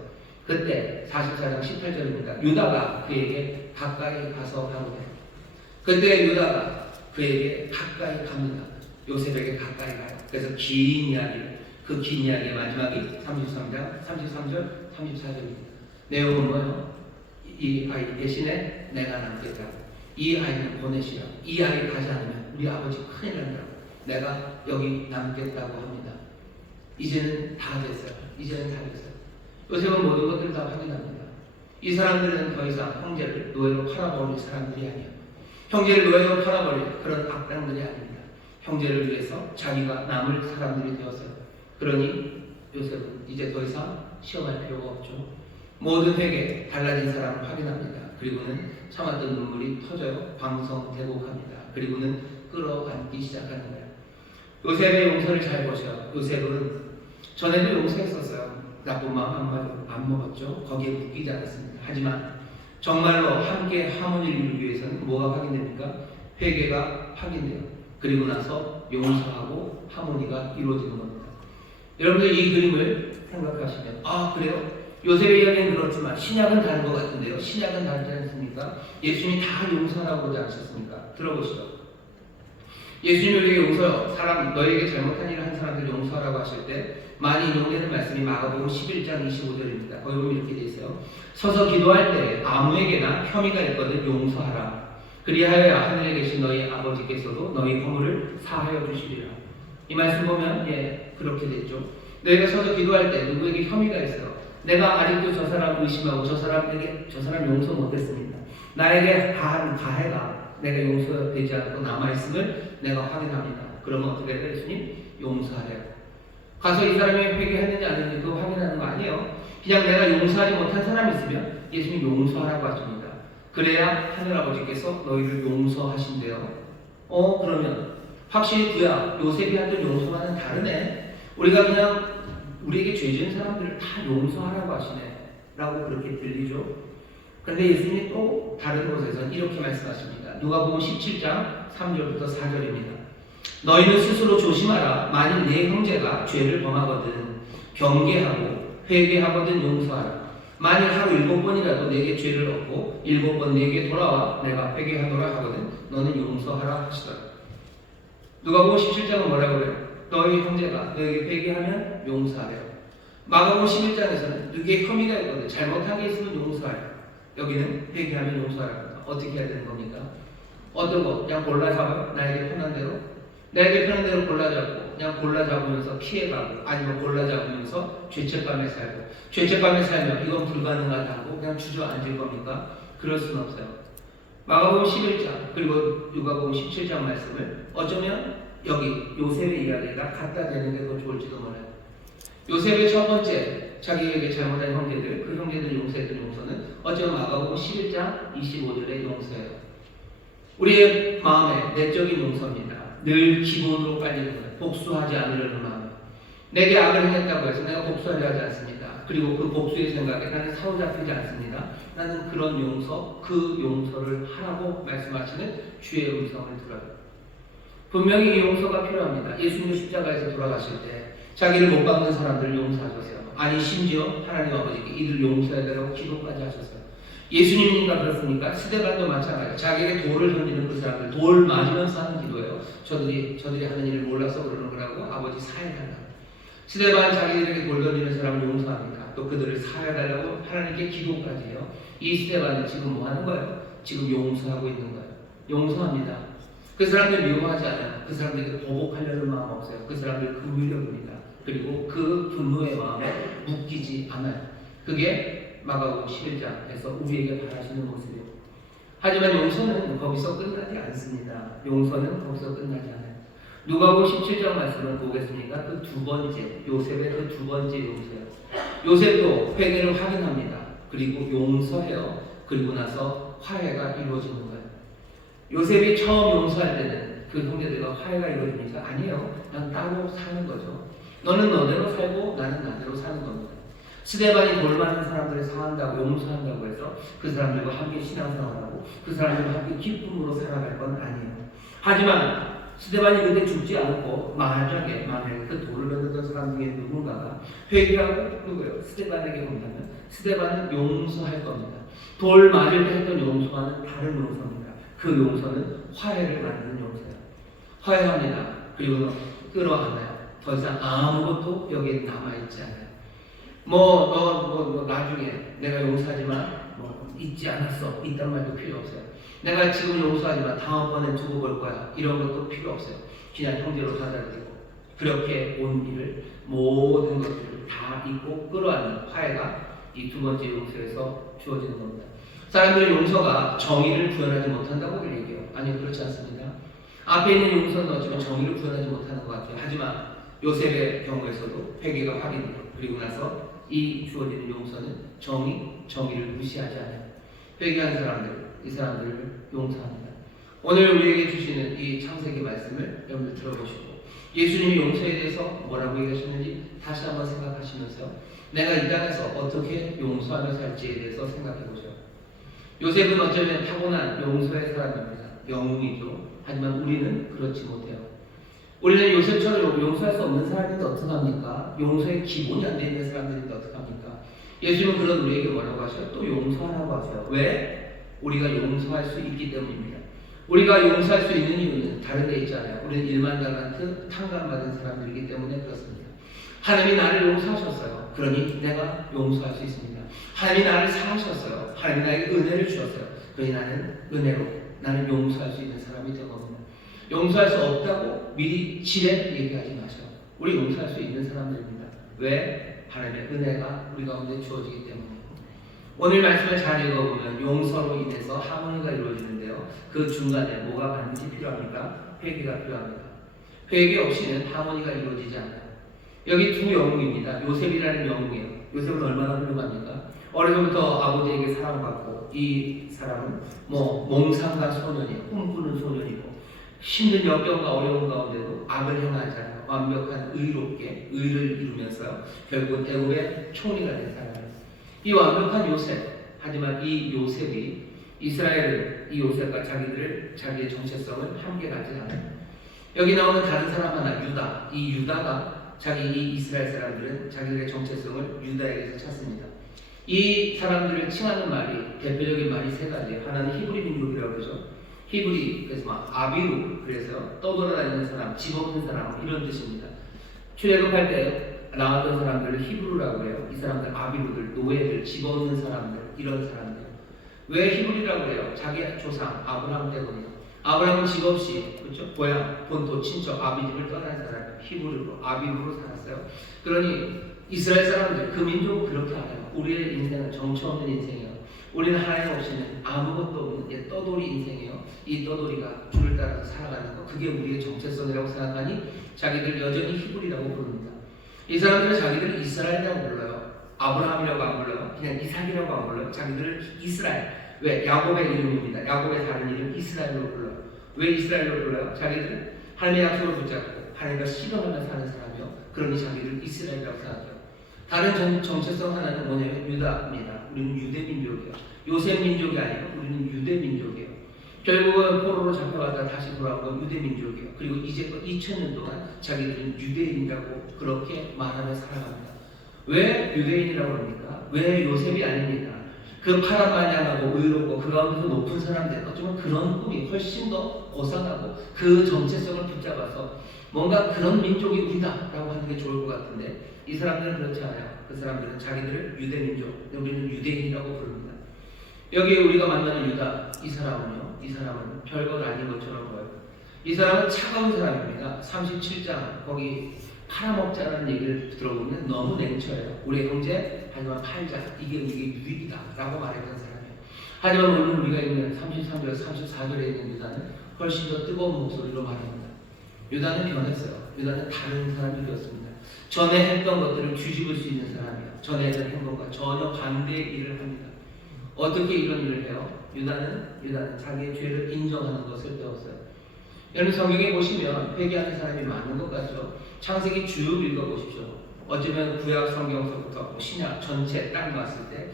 그때 44장 18절입니다. 유다가 그에게 가까이 가서 가로되. 그때 유다가 그에게 가까이 갑니다. 요셉에게 가까이 가요. 그래서 긴 이야기, 그 긴 이야기의 마지막이 33장 33절 34절입니다. 내용은 뭐예요? 이 아이 대신에 내가 남겠다고. 이 아이는 보내시라. 이 아이 가지 않으면 우리 아버지 큰일 난다고. 내가 여기 남겠다고 합니다. 이제는 다 됐어요. 이제는 다 됐어요. 요셉은 모든 것들을 다 확인합니다. 이 사람들은 더 이상 형제를 노예로 팔아버릴 사람들이 아니에요. 형제를 노예로 팔아버릴 그런 악당들이 아닙니다. 형제를 위해서 자기가 남을 사람들이 되었어요. 그러니 요셉은 이제 더 이상 시험할 필요가 없죠. 모든 회개 달라진 사람을 확인합니다. 그리고는 참았던 눈물이 터져요. 방성대곡합니다. 그리고는 끌어안기 시작하는 거예요. 요셉의 용서를 잘 보셔요. 요셉은 전에도 용서했었어요. 나쁜 마음 안 먹었죠. 거기에 묶이지 않았습니다. 하지만 정말로 함께 화문을 이루기 위해서는 뭐가 확인됩니까? 회개가 확인돼요. 그리고 나서 용서하고 하모니가 이루어지는 겁니다. 여러분들 이 그림을 생각하시면 그래요? 요셉의 이야기는 그렇지만 신약은 다른 것 같은데요. 신약은 다르지 않습니까? 예수님이 다 용서하라고 하지 않으셨습니까? 들어보시죠. 예수님이 우리에게 용서요. 너에게 잘못한 일을 한 사람들 용서하라고 하실 때 많이 인용되는 말씀이 마가복음 11장 25절입니다. 거기 보면 이렇게 되어 있어요. 서서 기도할 때 아무에게나 혐의가 있거든 용서하라. 그리하여 하늘에 계신 너희 아버지께서도 너희 허물을 사하여 주시리라. 이 말씀 보면 그렇게 됐죠. 너희가 서서 기도할 때 누구에게 혐의가 있어요. 내가 아직도 저 사람 의심하고 저 사람 용서 못했습니다. 나에게 가한 가해가 내가 용서되지 않고 남아있음을 내가 확인합니다. 그러면 어떻게 해요? 예수님 용서하래요. 가서 이 사람이 회개했는지 안 했는지 그거 확인하는 거 아니에요. 그냥 내가 용서하지 못한 사람이 있으면 예수님 용서하라고 하십니다. 그래야 하늘아버지께서 너희를 용서하신대요. 그러면 확실히 구약 요셉이 했던 용서와는 다르네. 우리가 그냥 우리에게 죄 지은 사람들을 다 용서하라고 하시네 라고 그렇게 들리죠. 그런데 예수님이 또 다른 곳에서는 이렇게 말씀하십니다. 누가복음 17장 3절부터 4절입니다. 너희는 스스로 조심하라. 만일 내 형제가 죄를 범하거든 경계하고 회개하거든 용서하라. 만일 하루 7번이라도 내게 죄를 얻고 7번 내게 돌아와 내가 회개하노라 하거든 너는 용서하라 하시더라. 누가복음 17장은 뭐라고 그래요? 너희 형제가 너에게 회개하면 용서하래요. 마가복음 11장에서는 너에게 혐의가 있거든 잘못한 게 있으면 용서하래요. 여기는 회개하면 용서하라. 어떻게 해야 되는 겁니까? 어떤 거? 그냥 골라잡아요? 나에게 편한 대로? 나에게 편한 대로 골라잡고 그냥 골라잡으면서 피해가고 아니면 골라잡으면서 죄책감에 살고 죄책감에 살면 이건 불가능하다고 그냥 주저앉을 겁니까? 그럴 수는 없어요. 마가복음 11장 그리고 누가복음 17장 말씀을 어쩌면 여기 요셉의 이야기가 갖다 대는 게 더 좋을지도 몰라요. 요셉의 첫 번째 자기에게 잘못한 형제들 그 형제들 용서했던 용서는 어쩌면 마가복음 11장 25절의 용서예요. 우리의 마음의 내적인 용서입니다. 늘 기본으로 깔리는 거예요. 복수하지 않으려는 마음. 내게 악을 행했다고 해서 내가 복수하려 하지 않습니다. 그리고 그 복수의 생각에 나는 사로잡히지 않습니다. 나는 그런 용서, 그 용서를 하라고 말씀하시는 주의 음성을 들어요. 분명히 이 용서가 필요합니다. 예수님이 십자가에서 돌아가실 때 자기를 못 박는 사람들을 용서하셨어요. 아니 심지어 하나님 아버지께 이들 용서해달라고 기도까지 하셨어요. 예수님이니까 그렇습니까? 스데반도 마찬가지예요. 자기에게 돌을 던지는 그 사람들 돌 맞으면서 하는 기도예요. 저들이 하는 일을 몰라서 그러는 거라고 아버지 사해달라고. 스데반 자기들에게 돌 던지는 사람을 용서합니다. 또 그들을 사해달라고 하나님께 기도까지 해요. 이 스데반은 지금 뭐 하는 거예요? 지금 용서하고 있는 거예요. 용서합니다. 그 사람들 미워하지 않아요. 그 사람들에게 보복하려는 마음 없어요. 그 사람들 긍휼력입니다. 그리고 그 분노의 마음에 묶이지 않아요. 그게 마가복음 11장에서 우리에게 바라시는 모습이에요. 하지만 용서는 거기서 끝나지 않습니다. 용서는 거기서 끝나지 않아요. 누가복음 17장 말씀을 보겠습니까? 그 두 번째 요셉의 그 두 번째 용서예요. 요셉도 회개를 확인합니다. 그리고 용서해요. 그리고 나서 화해가 이루어지는 거예요. 요셉이 처음 용서할 때는 그 형제들과 화해가 이루어집니까? 아니에요. 그냥 따로 사는 거죠. 너는 너대로 살고 나는 나대로 사는 겁니다. 스데반이 돌맞는 사람들을 사한다고 용서한다고 해서 그 사람들과 함께 신앙생활하고 그 사람들과 함께 기쁨으로 살아갈 건 아니에요. 하지만 스데반이 그때 죽지 않고 만약에 그 돌을 던졌던 사람 중에 누군가가 회개하고 누구예요? 스데반에게 온다면 스데반은 용서할 겁니다. 돌 맞을 때 했던 용서와는 다른 용서입니다. 그 용서는 화해를 만드는 용서예요. 화해합니다. 그리고 끌어안아요. 더 이상 아무것도 여기에 남아있지 않아요. 나중에 내가 용서하지만 잊지 않았어. 이딴 말도 필요 없어요. 내가 지금 용서하지만 다음번엔 두고 볼 거야. 이런 것도 필요 없어요. 그냥 형제로 받아들이고 그렇게 온 일을 모든 것들을 다 잊고 끌어안는 화해가 이 두 번째 용서에서 주어지는 겁니다. 사람들은 용서가 정의를 구현하지 못한다고 얘기해요. 아니요, 그렇지 않습니다. 앞에 있는 용서는 어쩌면 정의를 구현하지 못하는 것 같아요. 하지만 요셉의 경우에서도 회개가 확인돼요. 그리고 나서 이 주어지는 용서는 정의를 무시하지 않아요. 회개한 사람들, 이 사람들을 용서합니다. 오늘 우리에게 주시는 이 창세기 말씀을 여러분들 들어보시고 예수님이 용서에 대해서 뭐라고 얘기하셨는지 다시 한번 생각하시면서 내가 이 땅에서 어떻게 용서하며 살지에 대해서 생각해 보세요. 요셉은 어쩌면 타고난 용서의 사람입니다. 영웅이죠. 하지만 우리는 그렇지 못해요. 우리는 요셉처럼 용서할 수 없는 사람인데 어떡합니까? 용서의 기본이 안 되어 있는 사람들인데 어떡합니까? 예수님은 그런 우리에게 뭐라고 하셔요? 또 용서하라고 하세요. 왜? 우리가 용서할 수 있기 때문입니다. 우리가 용서할 수 있는 이유는 다른 데 있잖아요. 우리는 일만달란트 탕감받은 사람들이기 때문에 그렇습니다. 하나님이 나를 용서하셨어요. 그러니 내가 용서할 수 있습니다. 하나님이 나를 사하셨어요. 하나님이 나에게 은혜를 주셨어요. 그러니 나는 은혜로 나는 용서할 수 있는 사람이 된 겁니다. 용서할 수 없다고 미리 지레 얘기하지 마세요. 우리 용서할 수 있는 사람들입니다. 왜? 하나님의 은혜가 우리 가운데 주어지기 때문에. 오늘 말씀을 잘 읽어보면 용서로 인해서 하모니가 이루어지는데요. 그 중간에 뭐가 반드시 필요합니까? 회개가 필요합니다. 회개 없이는 하모니가 이루어지지 않아요. 여기 두 영웅입니다. 요셉이라는 영웅이에요. 요셉은 얼마나 훌륭합니까? 어려서부터 아버지에게 사랑받고 이 사람은 몽상간 소년이에요. 꿈꾸는 소년이고 힘든 역경과 어려운 가운데도 악을 행하지 않아요. 완벽한 의롭게 의를 이루면서요. 결국은 애굽의 총리가 된 사람이에요. 이 완벽한 요셉 하지만 이 요셉이 이스라엘은 이 요셉과 자기의 정체성을 함께 갖지 않아요. 여기 나오는 다른 사람 하나 유다. 이 유다가 이 이스라엘 사람들은 자기들의 정체성을 유다에게서 찾습니다. 이 사람들을 칭하는 말이 대표적인 말이 세 가지예요. 하나는 히브리 민족이라고 그러죠. 히브리 그래서 아비루 그래서 떠돌아다니는 사람, 집 없는 사람 이런 뜻입니다. 출애굽할 때 나왔던 사람들을 히브루라고 해요. 이 사람들 아비루들, 노예들, 집 없는 사람들 이런 사람들. 왜 히브리라고 해요? 자기 조상 아브라함 때문이요. 아브라함은 집 없이 그렇죠? 고향, 본토, 친척, 아비 집을 떠난 사람 히브리로 아비루로 살았어요. 그러니 이스라엘 사람들 그 민족은 그렇게 알아요. 우리의 인생은 정처 없는 인생이에요. 우리는 하나님 없이는 아무것도 없는 떠돌이 인생이에요. 이 떠돌이가 주를 따라서 살아가는 것 그게 우리의 정체성이라고 생각하니 자기들 여전히 히브리라고 부릅니다. 이 사람들은 자기들을 이스라엘이라고 불러요. 아브라함이라고 안 불러요. 그냥 이삭이라고 안 불러요. 자기들을 이스라엘. 왜? 야곱의 이름입니다. 야곱의 다른 이름 이스라엘로 불러요. 왜 이스라엘로 불러요? 자기들은 하나님의 약속을 붙잡고 하나님과 실현하며 사는 사람이요. 그러니 자기를 이스라엘이라고 생각해요. 다른 정체성 하나는 뭐냐면 유다입니다. 우리는 유대 민족이에요. 요셉 민족이 아니고 우리는 유대 민족이에요. 결국은 포로로 잡혀갔다 다시 돌아온 건 유대 민족이에요. 그리고 이제껏 2000년 동안 자기들은 유대인이라고 그렇게 말하며 살아갑니다. 왜 유대인이라고 합니까? 왜 요셉이 아닙니까? 그 파란마냥하고 의롭고 그 가운데서 높은 사람들 어쩌면 그런 꿈이 훨씬 더 어상하고 그 정체성을 붙잡아서 뭔가 그런 민족이 우리다라고 하는 게 좋을 것 같은데 이 사람들은 그렇지 않아요. 그 사람들은 자기들을 유대민족, 우리는 유대인이라고 부릅니다. 여기에 우리가 만나는 유다, 이 사람은 별것 아닌 것처럼 보여요. 이 사람은 차가운 사람입니다. 37장 거기 팔아먹자라는 얘기를 들어보면 너무 냉철해요. 우리 형제 하지만 팔자 이게 유익이다 라고 말했던 사람이에요. 하지만 오늘 우리가 읽는 33절 34절에 있는 유다는 훨씬 더 뜨거운 목소리로 말합니다. 유다는 변했어요. 유다는 다른 사람이 되었습니다. 전에 했던 것들을 뒤집을 수 있는 사람이에요. 전에 했던 행동과 전혀 반대의 일을 합니다. 어떻게 이런 일을 해요? 유다는 자기의 죄를 인정하는 것을 배웠어요. 여러분 성경에 보시면 회개하는 사람이 많은 것 같죠? 창세기 쭉 읽어보십시오. 어쩌면 구약 성경서부터 신약 전체 딱 놨을 때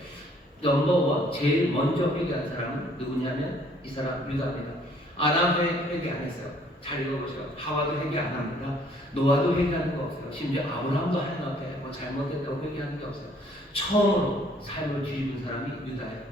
넘버원 제일 먼저 회개한 사람은 누구냐면 이 사람 유다입니다. 아담 회개 안 했어요. 잘 읽어보세요. 하와도 회개 안 합니다. 노아도 회개하는 거 없어요. 심지어 아브라함도 하나님 앞에 잘못했다고 회개하는 게 없어요. 처음으로 삶을 뒤집은 사람이 유다예요.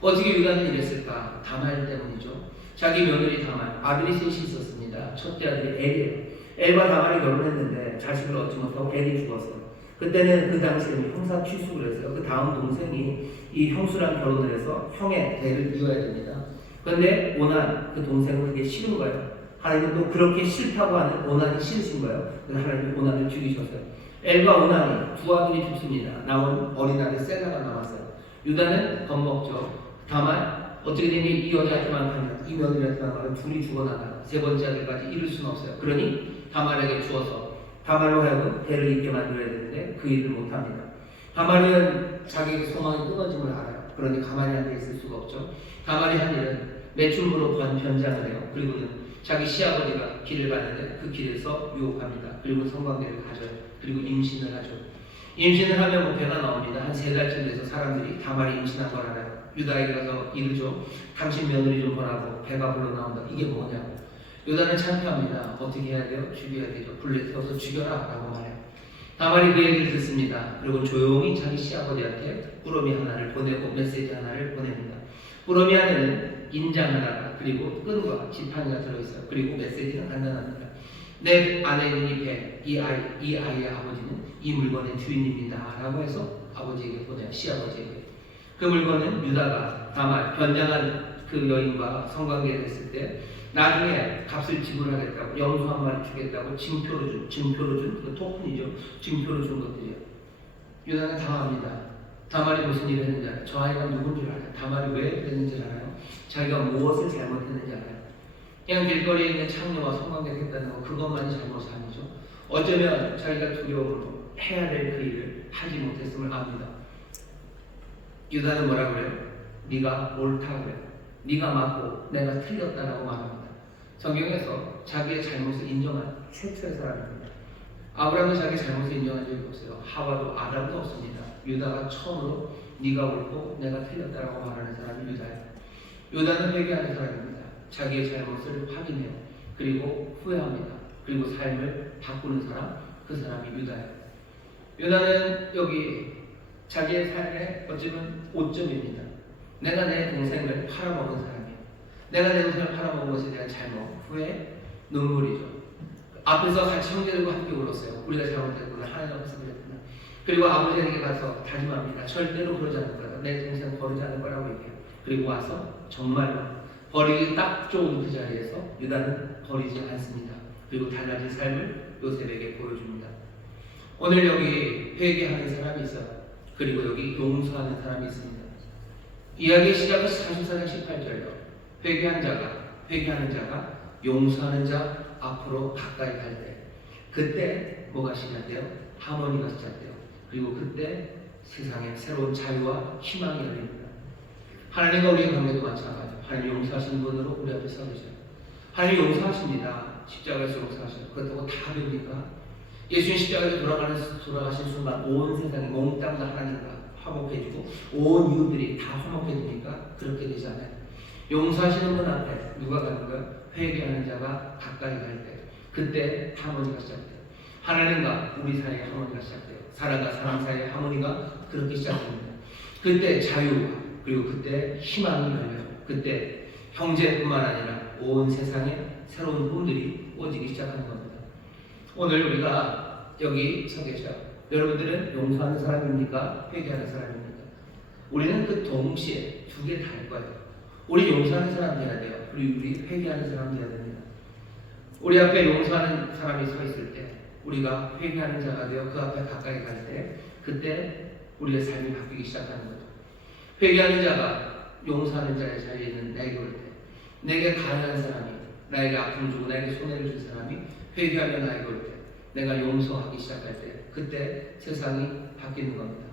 어떻게 유다는 이랬을까? 다말 때문이죠. 자기 며느리 다말, 아들이 셋이 있었습니다. 첫째 아들이 엘이에요. 엘과 다말이 결혼했는데 자식을 얻지 못하고 엘이 죽었어요. 그때는 그 당시에는 형사 취수를 했어요. 그 다음 동생이 이 형수랑 결혼을 해서 형의 대를 이어야 됩니다. 그런데 오난 그 동생은 그게 싫은 거예요. 하나님도 그렇게 싫다고 하는 오난이 싫으신 거예요. 그래서 하나님이 오난을 죽이셨어요. 엘과 오난이 두 아들이 죽습니다. 남은 어린 아들 셀라가 남았어요. 유다는 겁먹죠. 다만 어떻게 되니 이 여자한테만 가면 이 며느리한테만 가면 둘이 죽어나가요. 세 번째 아들까지 이룰 수는 없어요. 그러니 다말에게 주어서 다말로 하여금 대를 잇게 만들어야 되는데 그 일을 못합니다. 다말은 자기의 소망이 끊어짐을 알아요. 그러니 가만히 앉아 있을 수가 없죠. 다말이 한 일은 매춘부로 변장을 해요. 그리고는 자기 시아버지가 길을 가는데 그 길에서 유혹합니다. 그리고 성관계를 가져요. 그리고 임신을 하죠. 임신을 하면 배가 나옵니다. 한 3달쯤 돼서 사람들이 다말이 임신한 걸 알아요. 유다에게 가서 이르죠. 당신 며느리 좀 보라고 배가 불러 나온다. 이게 뭐냐고. 유다는 창피합니다. 어떻게 해야 돼요? 죽여야 되죠. 불에 태워서 죽여라 라고 말해요. 다말이 그 얘기를 듣습니다. 그리고 조용히 자기 시아버지한테 꾸러미 하나를 보내고 메시지 하나를 보냅니다. 꾸러미 안에는 인장 하나가 그리고 끈과 지팡이가 들어있어요. 그리고 메시지는 간단합니다. 내 안에 있는 이 배, 이 아이의 아버지는 이 물건의 주인입니다 라고 해서 아버지에게 보내요. 시아버지에게. 그 물건은 유다가 다말 변장한 그 여인과 성관계를 했을 때 나중에 값을 지불하겠다고 염소 한 마리 주겠다고 증표로 준 그 토큰이죠. 증표로 준 것들이에요. 유다는 당합니다. 다말이 무슨 일을 했는지 알아요. 저 아이가 누군 줄 알아요. 다말이 왜 그랬는지 알아요. 자기가 무엇을 잘못했는지 알아요. 그냥 길거리에 있는 창녀와 성관계를 했다는 거 그것만이 잘못이 아니죠. 어쩌면 자기가 두려움으로 해야 될 그 일을 하지 못했음을 압니다. 유다는 뭐라 그래요? 네가 옳다 그래요. 네가 맞고 내가 틀렸다라고 말합니다. 성경에서 자기의 잘못을 인정한 최초의 사람입니다. 아브라함은 자기 잘못을 인정한 적이 없어요. 하와도 아담도 없습니다. 유다가 처음으로 네가 옳고 내가 틀렸다라고 말하는 사람이 유다예요. 유다는 회개하는 사람입니다. 자기의 잘못을 확인해요. 그리고 후회합니다. 그리고 삶을 바꾸는 사람, 그 사람이 유다예요. 유다는 여기 자기의 삶의 어쩌면 오점입니다. 내가 내 동생을 팔아먹은 사람이에요. 내가 내 동생을 팔아먹은 것에 대한 잘못, 후회, 눈물이죠. 앞에서 같이 형제들과 함께 울었어요. 우리가 잘못했구나. 하나님 앞에서 그랬구나. 그리고 아버지에게 가서 다짐합니다. 절대로 그러지 않을 거다. 내 동생 버리지 않을 거라고 얘기해요. 그리고 와서 정말로 버리기 딱 좋은 그 자리에서 유다는 버리지 않습니다. 그리고 달라진 삶을 요셉에게 보여줍니다. 오늘 여기 회개하는 사람이 있어요. 그리고 여기 용서하는 사람이 있습니다. 이야기의 시작은 44장 18절이요. 회개하는 자가 용서하는 자 앞으로 가까이 갈 때, 그때 뭐가 시작돼요? 하모니가 시작돼요. 그리고 그때 세상에 새로운 자유와 희망이 열립니다. 하나님과 우리의 관계도 마찬가지예요. 하나님 용서하시는 분으로 우리 앞에 서 계셔요. 하나님 용서하십니다. 십자가에서 용서하셔요. 그렇다고 다 됩니까? 예수님 십자가에서 돌아가신 순간 온 세상이 몽땅 다 하나님과 화목해지고 온 이웃들이 다 화목해집니까? 그렇게 되지 않아요. 용서하시는 분 앞에 누가 가는 거예요? 회개하는 자가 가까이 갈 때, 그때 하모니가 시작돼요. 하나님과 우리 사이의 하모니가 시작돼요. 사람과 사람 사이의 하모니가 그렇게 시작됩니다. 그때 자유가, 그리고 그때 희망이 열려요. 그때 형제뿐만 아니라 온 세상에 새로운 꿈들이 꾸어지기 시작하는 겁니다. 오늘 우리가 여기 서 계셔요. 여러분들은 용서하는 사람입니까? 회개하는 사람입니까? 우리는 그 동시에 두 개 다 할 거예요. 우리 용서하는 사람 되어야 돼요. 그리고 우리 회개하는 사람 되어야 됩니다. 우리 앞에 용서하는 사람이 서 있을 때, 우리가 회개하는 자가 되어 그 앞에 가까이 갈 때, 그때 우리의 삶이 바뀌기 시작하는 거죠. 회개하는 자가 용서하는 자의 자리에 있는 내게 올 때, 내게 가해한 사람이, 나에게 아픔을 주고 나에게 손해를 준 사람이 회개하며 나에게 올 때, 내가 용서하기 시작할 때, 그때 세상이 바뀌는 겁니다.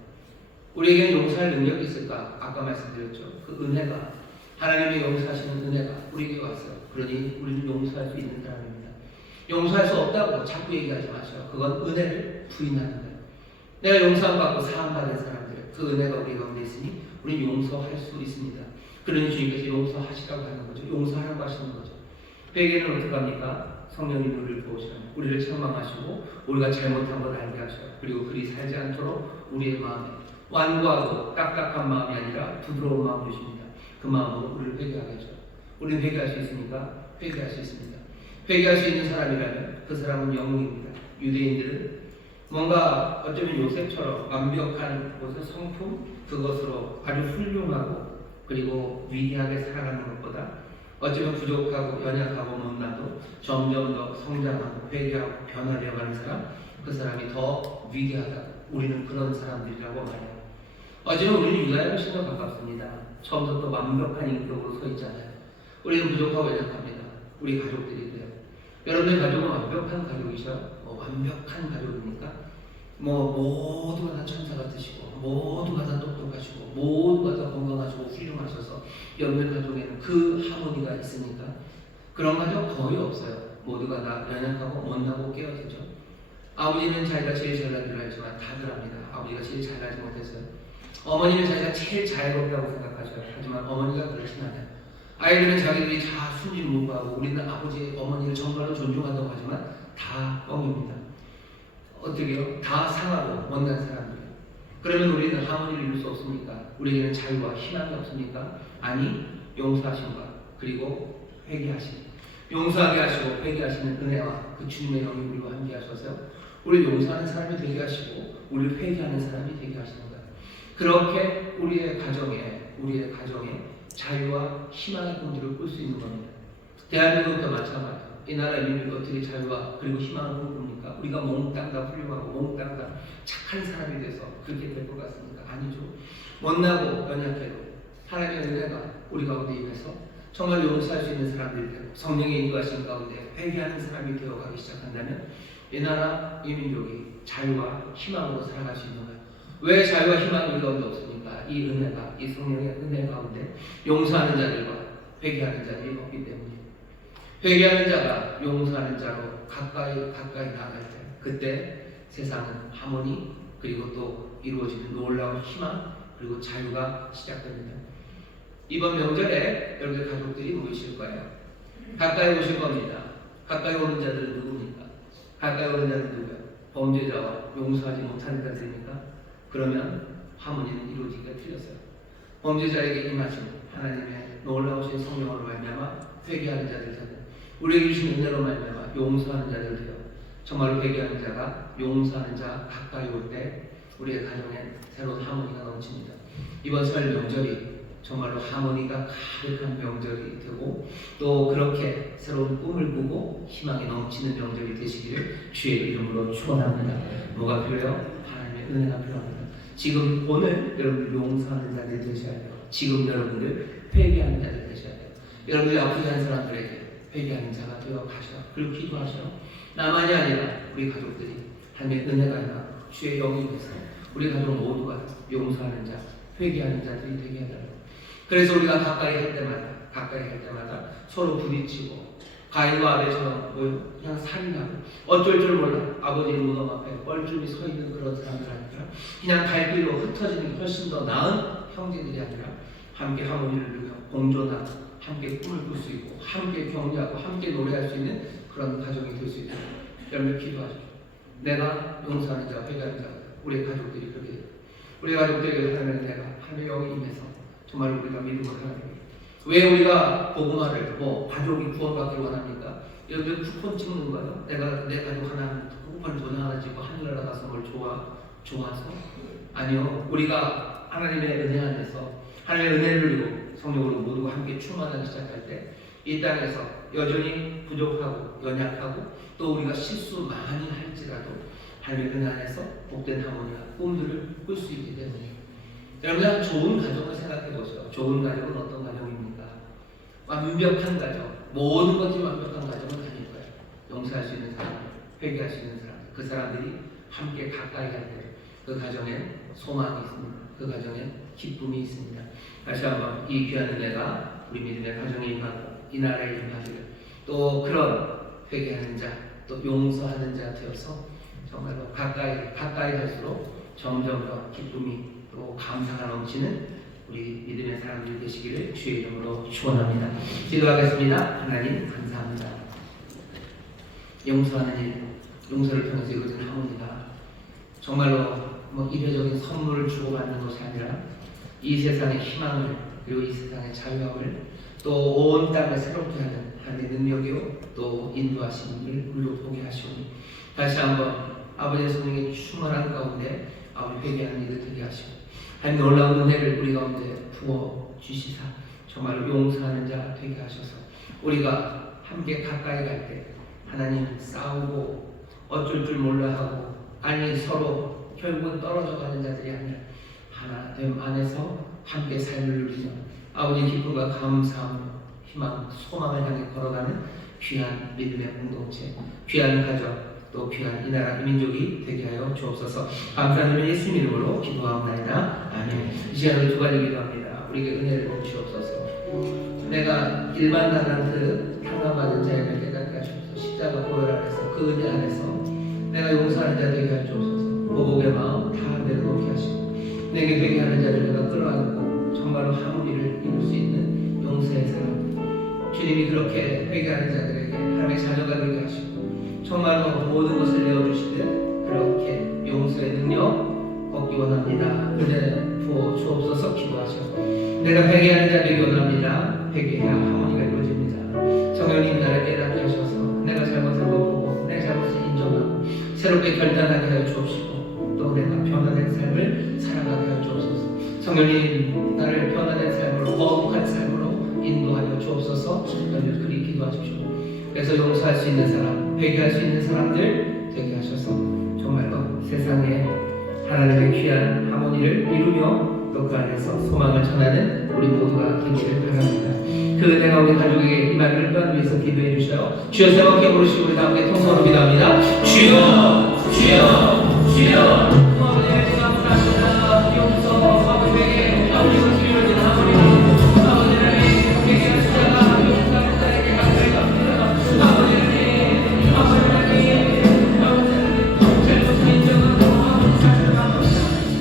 우리에게는 용서할 능력이 있을까? 아까 말씀드렸죠. 그 은혜가, 하나님의 용서하시는 은혜가 우리에게 왔어요. 그러니 우리는 용서할 수 있는 사람입니다. 용서할 수 없다고 자꾸 얘기하지 마세요. 그건 은혜를 부인하는 거예요. 내가 용서함 받고 사함 받은 사람들, 그 은혜가 우리 가운데 있으니 우리는 용서할 수 있습니다. 그러니 주님께서 용서하시라고 하는 거죠. 용서하라고 하시는 거죠. 회개는 어떻게 합니까? 성령님 우리를 도우셔요. 우리를 책망하시고 우리가 잘못한 걸 알게 하셔요. 그리고 그리 살지 않도록 우리의 마음에 완고하고 딱딱한 마음이 아니라 부드러운 마음을 주십니다. 그 마음으로 우리를 회개하게 하죠. 우리는 회개할 수 있습니까? 회개할 수 있습니다. 회개할 수 있는 사람이라면 그 사람은 영웅입니다. 유대인들은 뭔가 어쩌면 요셉처럼 완벽한 것을 성품, 그것으로 아주 훌륭하고 그리고 위대하게 살아가는 것보다 어쩌면 부족하고 연약하고 못나도 점점 더 성장하고 회개하고 변화되어가는 사람, 그 사람이 더 위대하다. 우리는 그런 사람들이라고 말해요. 어쩌면 우리는 유다에 훨씬 더 가깝습니다. 처음부터 완벽한 인격으로 서 있잖아요. 우리는 부족하고 연약합니다. 우리 가족들이 그래요. 여러분의 가족은 완벽한 가족이셔? 완벽한 가족입니까? 모두가 다 천사 같으시고 모두가 다 똑똑하시고 모두가 다 건강하시고 훌륭하셔서 여러분의 가족에는 그 하모니가 있으니까 그런 가족 거의 없어요. 모두가 다 연약하고 못나고 깨어지죠. 아버지는 자기가 제일 잘나기로 하지만 다들 합니다. 아버지가 제일 잘나지 못했어요. 어머니는 자기가 제일 자유롭다고 생각하셔요. 하지만 어머니가 그렇진 않아요. 아이들은 자기들이 다 순진무구하고 우리는 아버지, 어머니를 정말로 존중한다고 하지만 다 뻥입니다. 어떻게요? 다 상하고 못난 사람들이에요. 그러면 우리는 하모니를 이룰 수 없습니까? 우리에게는 자유와 희망이 없습니까? 아니, 용서하심과 그리고 회개하심, 용서하게 하시고 회개하시는 은혜와 그 주님의 영이 우리와 함께 하셔서 우리를 용서하는 사람이 되게 하시고 우리를 회개하는 사람이 되게 하시는 거예요. 그렇게 우리의 가정에 자유와 희망의 꿈들을 꿀 수 있는 겁니다. 대한민국도 마찬가지예요. 이 나라 인민이 어떻게 자유와 그리고 희망을 꿈꿉니까? 우리가 몽땅 다 훌륭하고 몽땅 다 착한 사람이 돼서 그렇게 될 것 같습니까? 아니죠. 못나고 연약해도 하나님의 은혜가 우리 가운데 임해서 정말 용서할 수 있는 사람들이 되고 성령의 인도하신 가운데 회개하는 사람이 되어가기 시작한다면 이 나라 이 민족이 자유와 희망으로 살아갈 수 있는 거예요. 왜 자유와 희망이 우리 가운데 없습니까? 이 은혜가, 이 성령의 은혜 가운데 용서하는 자들과 회개하는 자들이 없기 때문이에요. 회개하는 자가 용서하는 자로 가까이 나아갈 때, 그때 세상은 하모니 그리고 또 이루어지는 놀라운 희망 그리고 자유가 시작됩니다. 이번 명절에 여러분들 가족들이 모이실 거예요. 가까이 오실 겁니다. 가까이 오는 자들은 누굽니까? 가까이 오는 자들은 누구예요? 범죄자와 용서하지 못하는 자들입니까? 그러면 화문이는 이루어지기가 틀렸어요. 범죄자에게 임하신 하나님의 놀라우신 성령으로 말미암아 회개하는 자들 되고 우리에게 주신 은혜로 말미암아 용서하는 자들 되어 정말로 회개하는 자가 용서하는 자 가까이 올 때 우리의 가정에 새로운 하모니가 넘칩니다. 이번 설 명절이 정말로 하모니가 가득한 명절이 되고 또 그렇게 새로운 꿈을 꾸고 희망이 넘치는 명절이 되시기를 주의 이름으로 축원합니다. 뭐가 필요해요? 하나님의 은혜가 필요합니다. 지금 오늘 여러분들 용서하는 자들 되셔야 돼요. 지금 여러분들 회개하는 자들 되셔야 돼요. 여러분들이 아프게 한 사람들에게 회개하는 자가 되어 가셔. 그리고 기도하셔. 나만이 아니라 우리 가족들이 하나님의 은혜가 아니라 주의 영이 돼서 우리 가족 모두가 용서하는 자, 회개하는 자들이 되게 해달라고. 그래서 우리가 가까이 할 때마다 서로 부딪히고 가인과 아벨처럼 그냥 살인하고 어쩔 줄 몰라 아버지 무덤 앞에 뻘쭘히 서 있는 그런 사람들 아니라 그냥 갈 길로 흩어지는 게 훨씬 더 나은 형제들이 아니라 함께 하모니를 누려 공존하고 함께 꿈을 꿀 수 있고 함께 격려하고 함께 노래할 수 있는 그런 가정이 될 수 있도록 여러분 기도하십시오. 내가 용서하는 자, 회개하는 자, 우리 가족들이 그렇게 돼요. 우리 가족들에게 하나님 내가 하나님의 영이 임해서 정말 우리가 믿음을 하나님. 왜 우리가 복음화를 가족이 구원받길 원합니까? 여러분들 쿠폰 찍는 거예요. 내가 내 가족 하나 쿠폰 돈 하나 찍고 하늘나라 가서 뭘 좋아서 아니요. 우리가 하나님의 은혜 안에서 하나님의 은혜를 누리고 성령으로 모두가 함께 충만하기 시작할 때 이 땅에서 여전히 부족하고 연약하고 또 우리가 실수 많이 할지라도 하나님의 은혜 안에서 복된 하모니와 꿈들을 꿀 수 있기 때문에 여러분 좋은 가정을 생각해 보세요. 좋은 가정은 어떤 가정입니까? 완벽한 가정, 모든 것들이 완벽한 가정은 아닐 거예요. 용서할 수 있는 사람, 회개할 수 있는 사람, 그 사람들이 함께 가까이 할 때 그 가정에 소망이 있습니다. 그 가정에 기쁨이 있습니다. 다시 한번 이 귀한 은혜가 우리 믿음의 가정에 임하고 이 나라에 임하기를 또 그런 회개하는 자, 또 용서하는 자 되어서 정말로 가까이 갈수록 점점 더 기쁨이 또 감사가 넘치는 우리 믿음의 사람들이 되시기를 주의 이름으로 축원합니다. 기도하겠습니다. 하나님 감사합니다. 용서하는 일, 용서를 통해서 이루어진 하모니가 정말로 이례적인 선물을 주고받는 것이 아니라 이 세상의 희망을 그리고 이 세상의 자유함을 또 온 땅을 새롭게 하는 하나님의 능력이요 또 인도하심을 우리로 보게 하시오니 다시 한번 아버지의 성령의 충만한 가운데 아버지 회개하는 일을 되게 하시고 하나님 놀라운 은혜를 우리 가운데 부어 주시사 정말로 용서하는 자 되게 하셔서 우리가 함께 가까이 갈 때 하나님 싸우고 어쩔 줄 몰라 하고 아니 서로 결국은 떨어져 가는 자들이 아니라 하나됨 안에서 함께 삶을 누리며 아버지 기쁨과 감사함, 희망, 소망을 향해 걸어가는 귀한 믿음의 공동체, 귀한 가정, 또 귀한 이 나라 이 민족이 되게 하여 주옵소서. 감사드리며 예수님 이름으로 기도하옵나이다. 아멘. 이 시간을 두 가지 기도합니다. 우리에게 은혜를 주옵소서. 내가 일반 달란트 평강받은 자에게 깨닫게 하옵소서. 십자가 보혈 안에서 그 은혜 안에서 내가 용서하는 자 되게 하여 주옵소서. 보복의 마음 다 내려놓게 하시고 내게 되게 하는 자를 내가 끌어안고 정말로 하모니를 이룰 수 있는 용서의 사람 주님이 그렇게 회개하는 자들에게 하나님의 자녀가 되게 하시고 정말로 모든 것을 내어주실 때 그렇게 용서의 능력 얻기 원합니다. 은혜 부어 주옵소서. 기도하시고 내가 회개하는 자 되기 원합니다. 회개해야 하모니가 이루어집니다. 성령님 나를 깨닫게 하셔서 내가 잘못한 것 보고 내 잘못을 인정하고 새롭게 결단하게 하여 주옵시고 또 내가 변화된 삶을 살아가게 하여 주옵소서. 성령님 나를 변화된 삶으로 거룩한 삶으로 인도하여 주옵소서. 그리 기도하십시오. 그래서 용서할 수 있는 사람, 회개할 수 있는 사람들 되게 하셔서 정말로 세상에 하나님의 귀한 하모니를 이루며 또 그 안에서 소망을 전하는 우리 모두가 되기를 바랍니다. 그 은혜가 우리 가족에게 임하기를 또한 위해서 기도해 주셔요. 주여 세 번째 부르시고 우리 다 함께 통성으로 기도합니다. 주여 주여 주여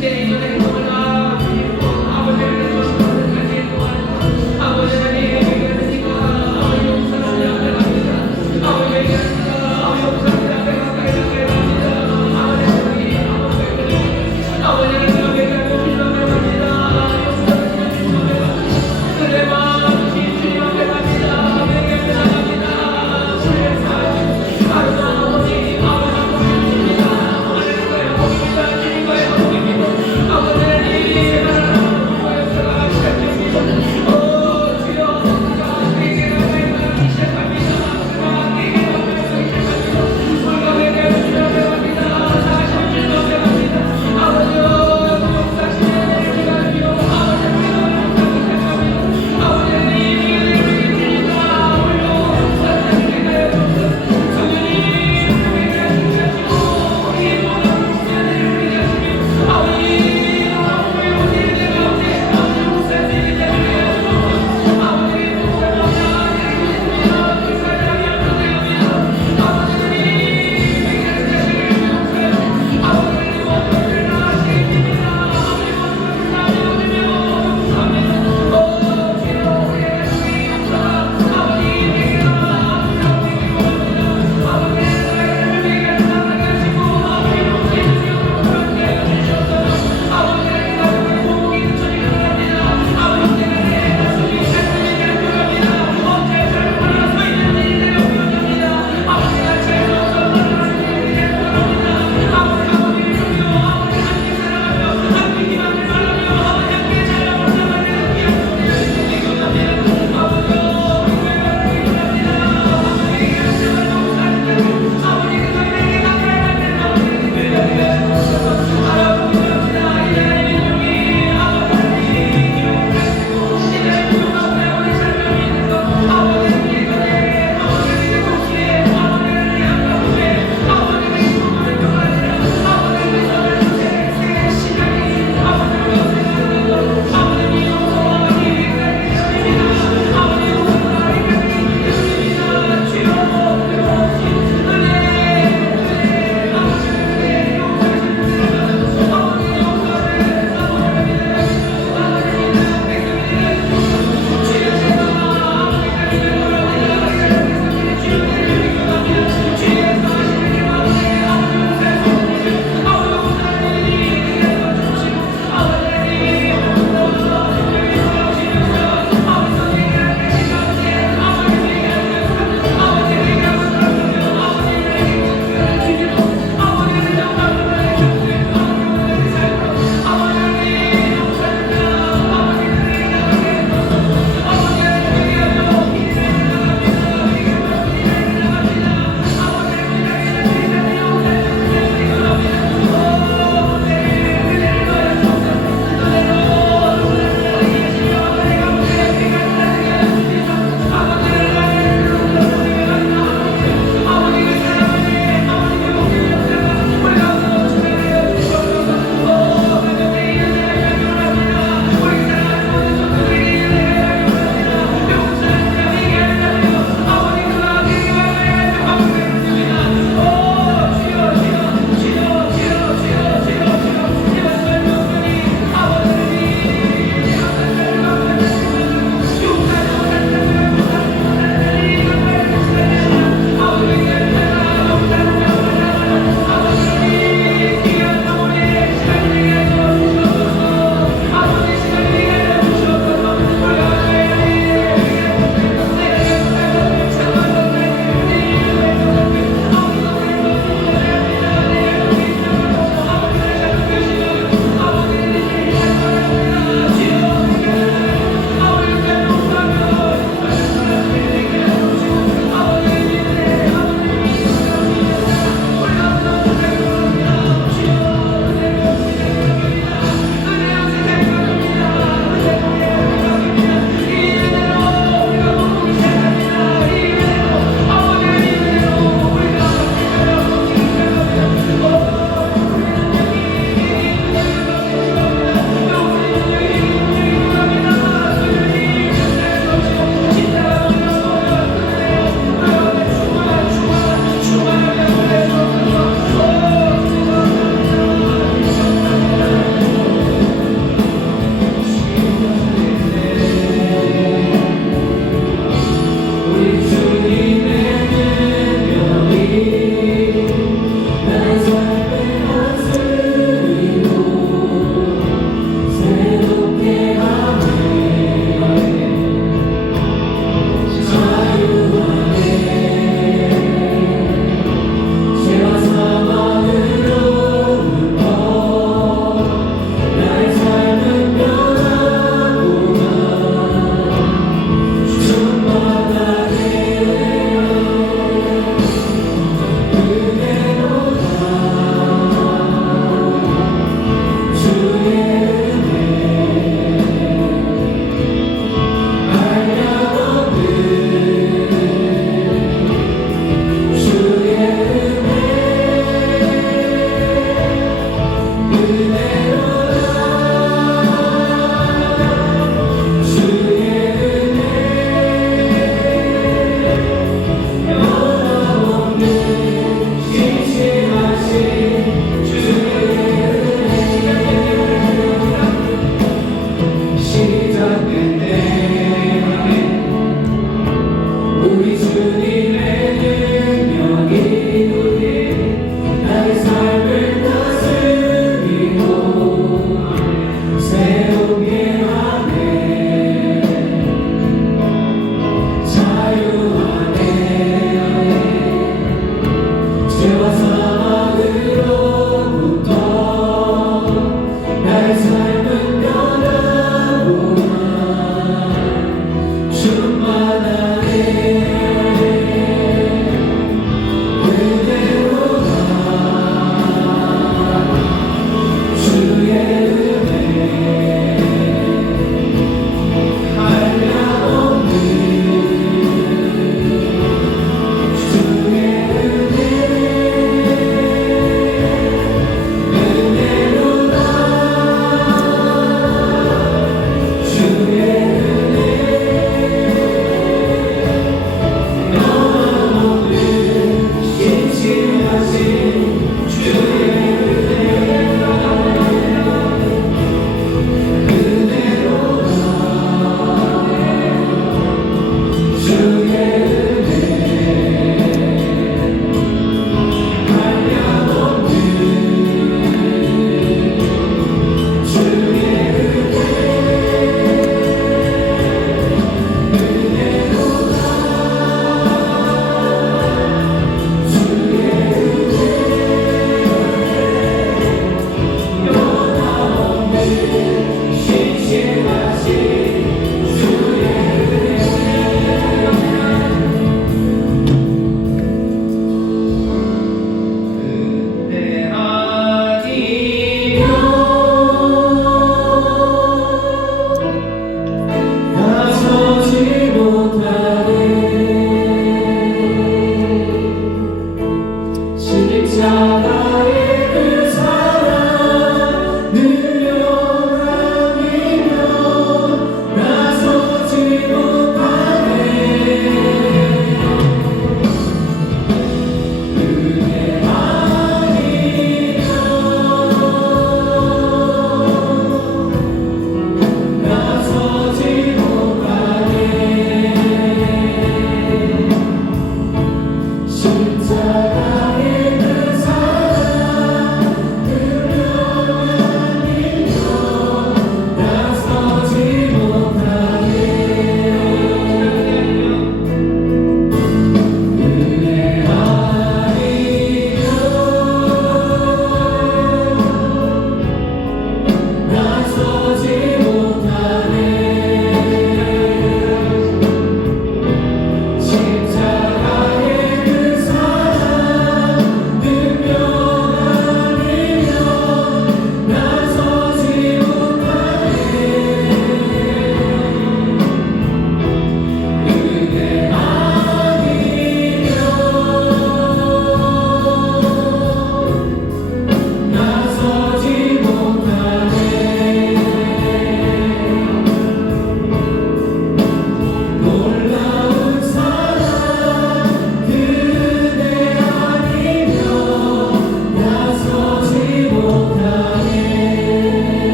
네.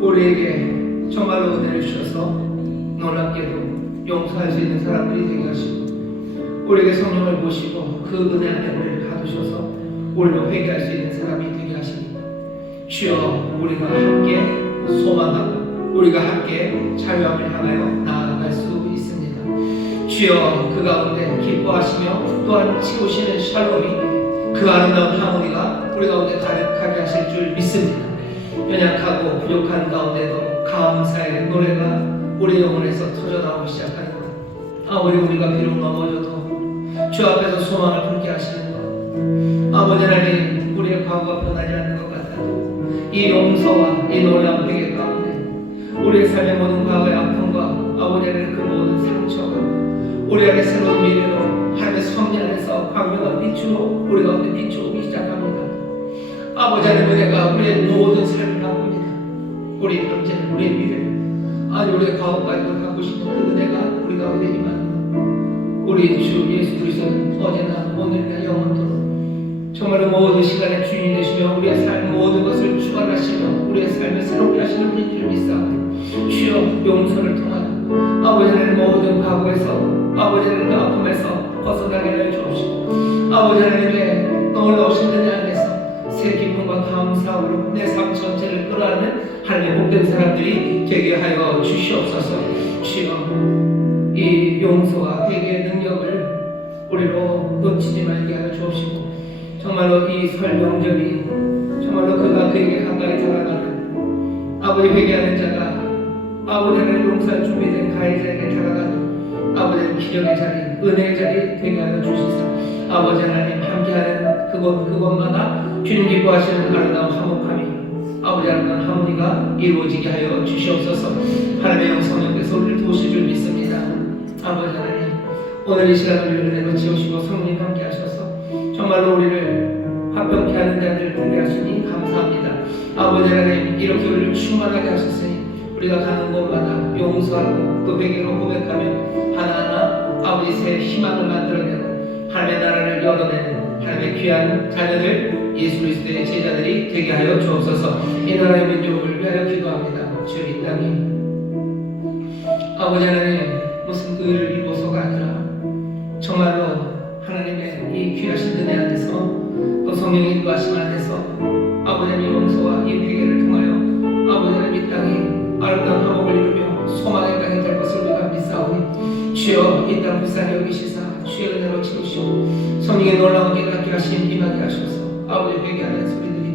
우리에게 정말로 은혜를 주셔서 놀랍게도 용서할 수 있는 사람들이 되게 하시고, 우리에게 성령을 모시고 그 은혜 안에 우리를 가두셔서 우리로 회개할 수 있는 사람이 되게 하십니다. 주여, 우리가 함께 소망하고 우리가 함께 자유함을 향하여 나아갈 수 있습니다. 주여, 그 가운데 기뻐하시며 또한 채우시는 샬롬이, 그 아름다운 하모니가 우리 가운데 가득하게 하실 줄 믿습니다. 연약하고 부족한 가운데도 감사의 노래가 우리 영혼에서 터져나오기 시작하는 것, 아무리 우리가 비록 넘어져도 주 앞에서 소망을 품게 하시는 것, 아버지 하나님, 우리의 과거가 변하지 않는 것 같아도 이 용서와 이 놀라운 회개 가운데 우리의 삶의 모든 과거의 아픔과 아버지 하나님 그 모든 상처가 우리에게 새로운 미래로 하나님의 섭리 안에서 광명한 빛으로 우리 가운데 비추기 시작합니다. 아버지 하나님, 은혜가 우리의 모든 삶을 바꿉니다. 우리의 현재, 우리의 미래, 아니 우리의 과거까지도 바꾸시는 그 은혜가 우리 가운데 임하는 우리 주 예수 그리스도는 어제나 오늘이나 영원토록 정말로 모든 시간의 주인이 되시며 우리의 삶 모든 것을 주관하시며 우리의 삶을 새롭게 하시는 분인 줄 믿사오니, 주여, 용서를 통하여 아버지 하나님 모든 과거에서 아버지 하나님의 아픔에서 벗어나게 하여 주옵시고, 아버지 하나님의 놀라우신 은혜 안에서 새 기쁨과 감사함으로 내 삶 전체를 끌어안는 하나님의 복된 사람들이 되게 하여 주시옵소서. 주여, 이 용서와 회개의 능력을 우리 우리로 놓치지 말게 하여 주옵시고 정말로 이 설 명절이 정말로 그가 그에게 가까이 다가가는 아버지 회개하는 자가 아버지 하나님 용서할 준비된 가해자에게 다가가는 아버지 기적의 자리 은혜의 자리 되게 하여 주시사 아버지 하나님 함께하는 그곳마다 주님 기뻐하시는 아름다운 화목함이 아버지 아름다운 하모니가 이루어지게 하여 주시옵소서. 하나님의 영성령께서 우리를 도우실 줄 믿습니다. 아버지 하나님 오늘 이 시간을 은혜로 지으시고 성령 함께 하셔서 정말로 우리를 화평케 하는 자들 되게 하시니 감사합니다. 아버지 하나님 이렇게 우리를 충만하게 하셨으니 우리가 가는 곳마다 용서하고 또 회개로 고백하며 하나하나 아버지 새 희망을 만들어내고 하나님의 나라를 열어내는 하나님의 귀한 자녀들 예수 그리스도의 제자들이 되게 하여 주옵소서. 이 나라의 민족을 위하여 기도합니다. 주여 이 땅이 아버지 하나님 무슨 의를 이루어서가 아니라 정말로 하나님의 이 귀하신 은혜 안에서 또 성령의 인도하심 안에서 아버지 하나님의 용서와 이 회개를 통하여 아버지 하나님 이 땅이 아름다운 화목을 이루며 소망의 땅이 될 것을 우리가 믿사오니 주여 이 땅 불쌍히 여기시사 주의 은혜로 채우시고 성령의 놀라운 깨닫게 하심 임하게 하셔서 아버지 회개하는 소리들이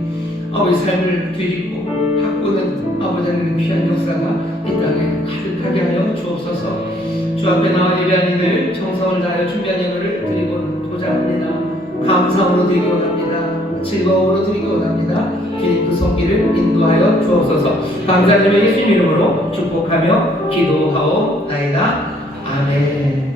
아버지 삶을 뒤집고 바꾸는 아버지 하나님의 귀한 역사가 이 땅에 가득하게 하여 주옵소서. 주 앞에 나와 예배한 이들 정성을 다하여 준비한 예물을 드리고는 도자합니다. 감사함으로 드리기 원합니다. 즐거움으로 드리기 원합니다. 주님 그 손길을 인도하여 주옵소서. 감사드리며 예수님 이름으로 축복하며 기도하옵나이다. 아멘.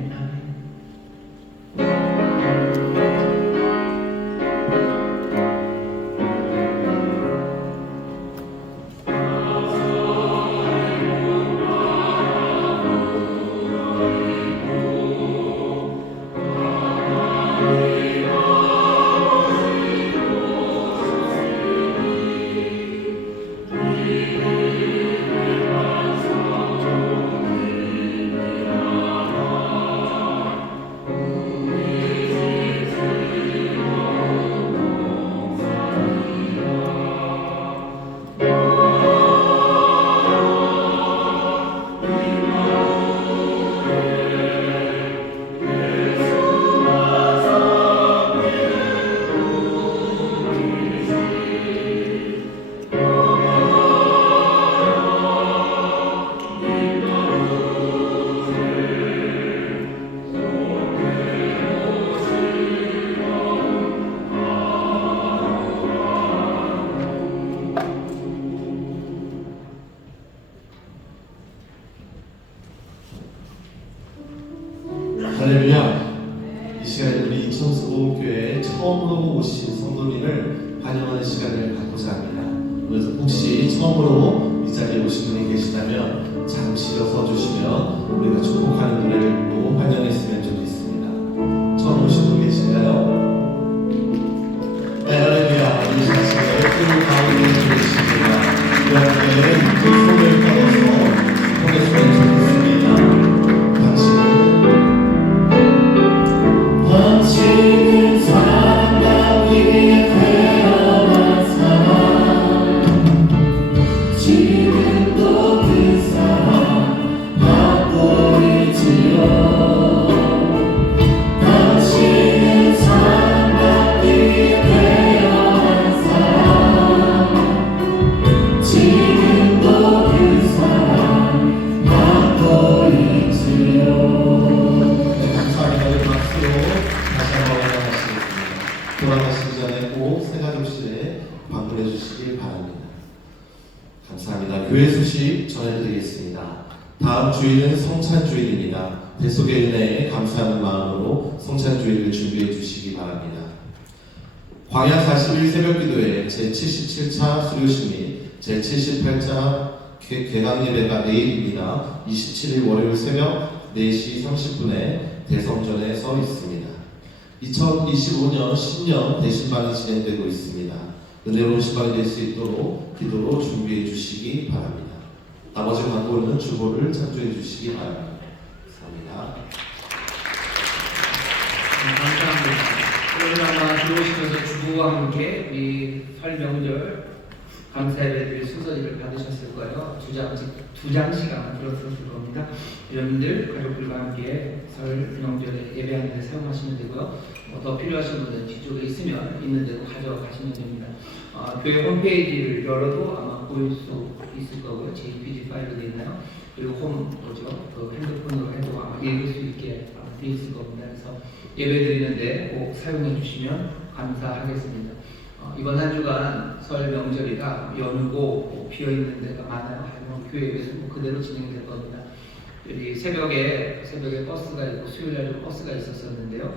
할렐루야. 이 시간에 우리 인천수목교회에 처음으로 오신 성도님을 환영하는 시간을 갖고자 합니다. 그래서 혹시 처음으로 이 자리에 오신 분이 계시다면 잠시 서주시면 우리가 축복하는 노래를 듣고 환영했으면 좋겠습니다. 처음 오신 분 계신가요? 네, 할렐루야. 이 자신의 큰 가운데 계십니다. 여러분께 손을 뻗어서 보내주면 좋겠습니다. 당신은 사랑 위에 태어난 사람 지금도 그 사랑 맛보이지요. 당신은 사랑 위에 태어난 사람 지금도 그 사랑 맛보이지요. 돌아가시기 전에 꼭 새가족실에 방문해 주시길 바랍니다. 감사합니다. 교회 소식 전해드리겠습니다. 다음 주일은 성찬주일입니다. 대속의 은혜에 감사하는 마음으로 성찬주일을 준비해 주시기 바랍니다. 광야 41 새벽기도회 제77차 수료식 및 제78차 개강예배가 내일입니다. 27일 월요일 새벽 4시 30분에 대성전에 서 있습니다. 2025년 신년 대신반이 진행되고 있습니다. 은혜로운 시간이 될 수 있도록 기도로 준비해 주시기 바랍니다. 나머지 광고는 주보를 참조해 주시기 바랍니다. 감사합니다. 감사합니다. 오늘 아마 들어오시면서 주부와 함께 우리 설 명절 감사 예배드릴 순서지를 받으셨을 거예요. 두 장씩 아마 들었었을 겁니다. 여러분들 가족들과 함께 설 명절에 예배하는 데 사용하시면 되고요. 더 필요하신 분은 뒤쪽에 있는 대로 가져가시면 됩니다. 교회 홈페이지를 열어도 아마 보일 수 있을 거고요. JPG 파일로 되어 있나요? 그리고 그 핸드폰으로 해도 아마 읽을 수 있게 되어 있을 겁니다. 그래서 예배 드리는데 꼭 사용해 주시면 감사하겠습니다. 이번 한 주간 설 명절이라 연휴고 비어 있는 데가 많아요. 하지만 교회 예배는 그대로 진행될 겁니다. 여기 새벽에 버스가 있고 수요일 날 버스가 있었었는데요.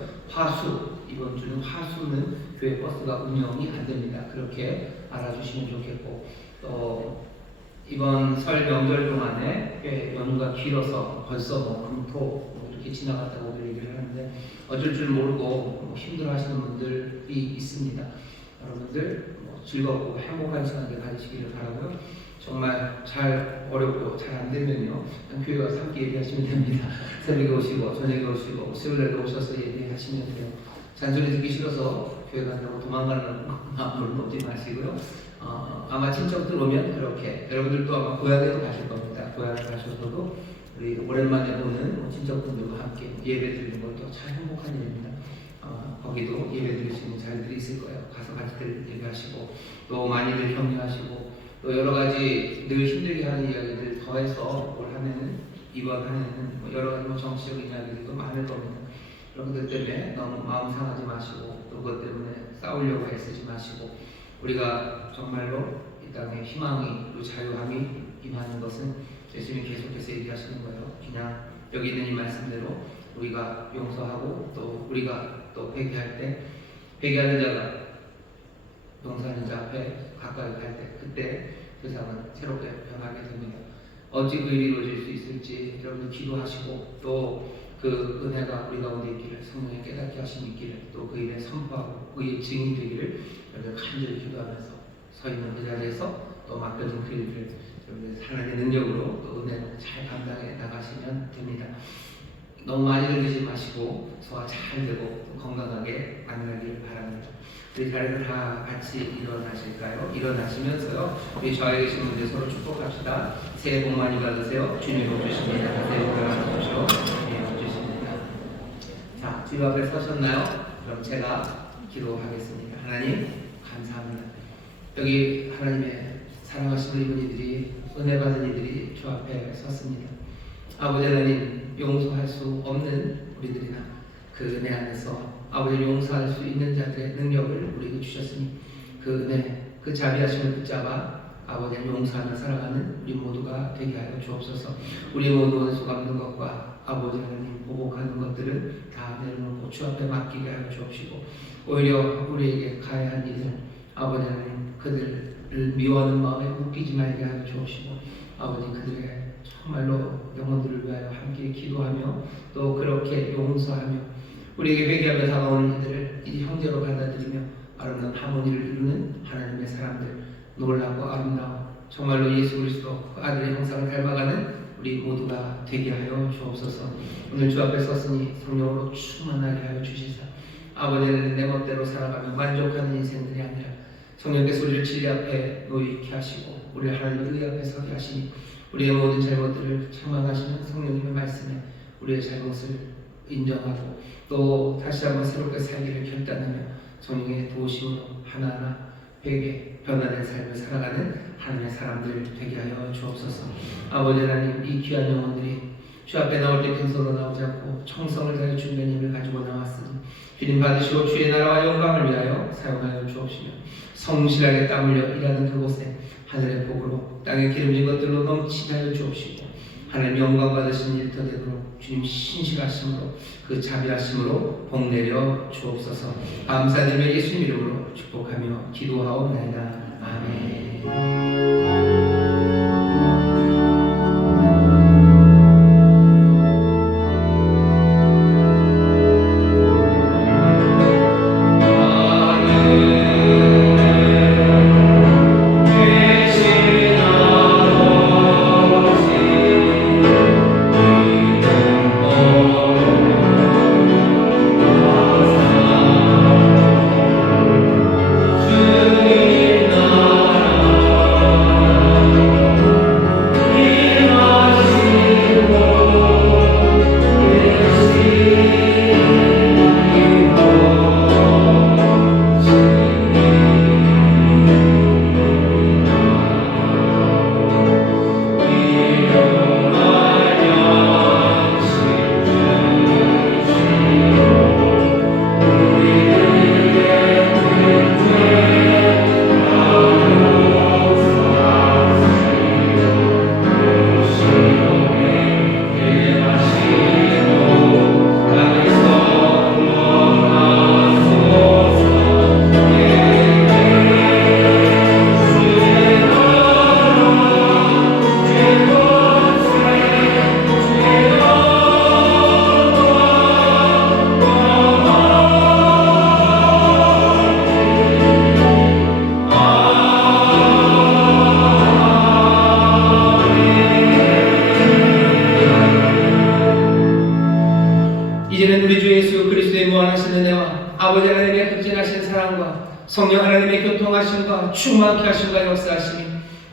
이번 주는 화수는 교회 버스가 운영이 안 됩니다. 그렇게 알아주시면 좋겠고, 또 이번 설 명절 동안에 꽤 연휴가 길어서 벌써 금토 이렇게 지나갔다고 얘기를 하는데 어쩔 줄 모르고 힘들어하시는 분들이 있습니다. 여러분들 즐겁고 행복한 시간을 가지시기를 바라고요. 정말 어렵고 잘 안 되면요, 교회 와서 함께 예배하시면 됩니다. 새벽에 오시고 저녁에 오시고 수요일에 오셔서 예배하시면 돼요. 잔소리 듣기 싫어서 교회 간다고 도망가는 마음을 놓지 마시고요. 아마 친척들 오면 그렇게 여러분들도 아마 고향에도 가실 겁니다. 고향에 가셔서도 우리 오랜만에 보는 친척분들과 함께 예배 드리는 것도 참 행복한 일입니다. 거기도 예배 드리시는 자들이 있을 거예요. 가서 같이들 예배하시고 또 많이들 격려하시고 또 여러 가지 늘 힘들게 하는 이야기들 더해서 이번 한 해는 여러 가지 정치적인 이야기들도 많을 겁니다. 여러분들 때문에 너무 마음 상하지 마시고 또 그것 때문에 싸우려고 애쓰지 마시고 우리가 정말로 이 땅에 희망이 또 자유함이 임하는 것은 예수님이 계속해서 얘기하시는 거예요. 그냥 여기 있는 이 말씀대로 우리가 용서하고 또 우리가 또 회개하는 자가 용서하는 자 앞에 가까이 갈 때 그때 세상은 새롭게 변하게 됩니다. 어찌 그 일이 이루어질 수 있을지 여러분 기도하시고 또 그 은혜가 우리 가운데 있기를 성령의 깨닫게 하심이 있기를 또 그 일에 선포하고 그의 증인 되기를 여러분 간절히 기도하면서 서 있는 그 자리에서 또 맡겨진 그 일을 여러분 하나님의 능력으로 또 은혜로 잘 감당해 나가시면 됩니다. 너무 많이 들으지 마시고 소화 잘 되고 또 건강하게 만나길 바랍니다. 우리 자리에서 다 같이 일어나실까요? 일어나시면서요, 우리 좌우에 계신 분들 서로 축복합시다. 새해 복 많이 받으세요. 주님 복 주십니다. 새해 복 많이 받으십시오. 주님 복 주십니다. 자, 집 앞에 서셨나요? 그럼 제가 기도하겠습니다. 하나님 감사합니다. 여기 하나님의 사랑하시는 이분이들이 은혜 받은 이들이 주 앞에 섰습니다. 아버지 하나님, 용서할 수 없는 우리들이나 그 은혜 안에서 아버지를 용서할 수 있는 자들의 능력을 우리에게 주셨으니 그 은혜, 그 자비하심을 붙잡아 아버지를 용서하며 살아가는 우리 모두가 되게 하여 주옵소서. 우리 모두 원수 갚는 것과 아버지 하나님 보복하는 것들을 다 내려놓고 주 앞에 맡기게 하여 주옵시고 오히려 우리에게 가해한 이들 아버지 하나님 그들을 미워하는 마음에 웃기지 말게 하여 주옵시고 아버지 그들의 정말로 영혼들을 위하여 함께 기도하며 또 그렇게 용서하며 우리에게 회개하며 다가오는 이들을 이 형제로 받아들이며 아름다운 하모니를 이루는 하나님의 사람들 놀랍고 아름다운 정말로 예수 그리스도 그 아들의 형상을 닮아가는 우리 모두가 되게 하여 주옵소서. 오늘 주 앞에 섰으니 성령으로 충만하게 하여 주시사 아버지는 내 멋대로 살아가며 만족하는 인생들이 아니라 성령께서 우리를 진리 앞에 놓이게 하시고 우리 하나님의 의 앞에 서게 하시니 우리의 모든 잘못들을 책망하시는 성령님의 말씀에 우리의 잘못을 인정하고 또 다시 한번 새롭게 살기를 결단하며 성령의 도우심으로 하나하나 회개 변화된 삶을 살아가는 하나님의 사람들 되게 하여 주옵소서. 아버지 하나님, 이 귀한 영혼들이 주 앞에 나올 때 빈손으로 나오지 않고 청성을 다해 주님의 힘을 가지고 나왔으니 주님 받으시고 주의 나라와 영광을 위하여 사용하여 주옵시며 성실하게 땀 흘려 일하는 그곳에 하늘의 복으로 땅의 기름진 것들로 넘치게 하여 주옵시고 하나님 영광 받으시는 일터 되도록 주님 신실하심으로 그 자비하심으로 복 내려 주옵소서. 감사드리며 예수님 이름으로 축복하며 기도하옵나이다. 아멘. 주님 나라 하나님의 극진하신 사랑과 성령 하나님의 교통하심과 충만케 하심과 역사하심이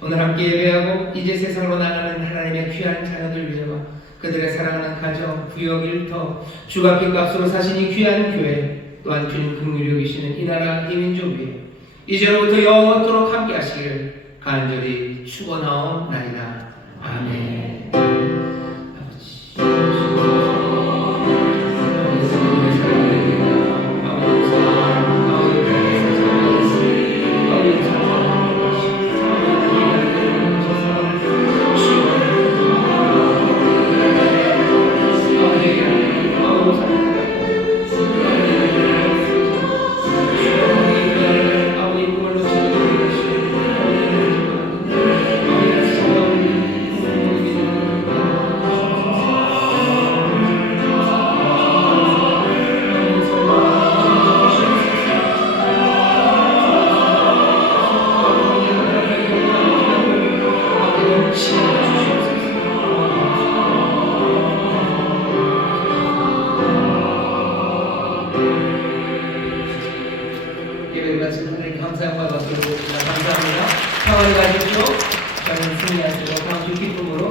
오늘 함께 예배하고 이제 세상으로 나가는 하나님의 귀한 자녀들 위해와 그들의 사랑하는 가정, 구역, 일터, 주가 핏값으로 사신 이 귀한 교회 또한 주님 긍휼히 여기시는 이 나라 이 민족 위에 이제로부터 영원토록 함께 하시기를 간절히 축원하옵나이다. 아멘. 예배 마친 하나님 감사함과 박수로 감사합니다. 평안히 가십시오. 저는 승리하시고 다음 주 기쁨으로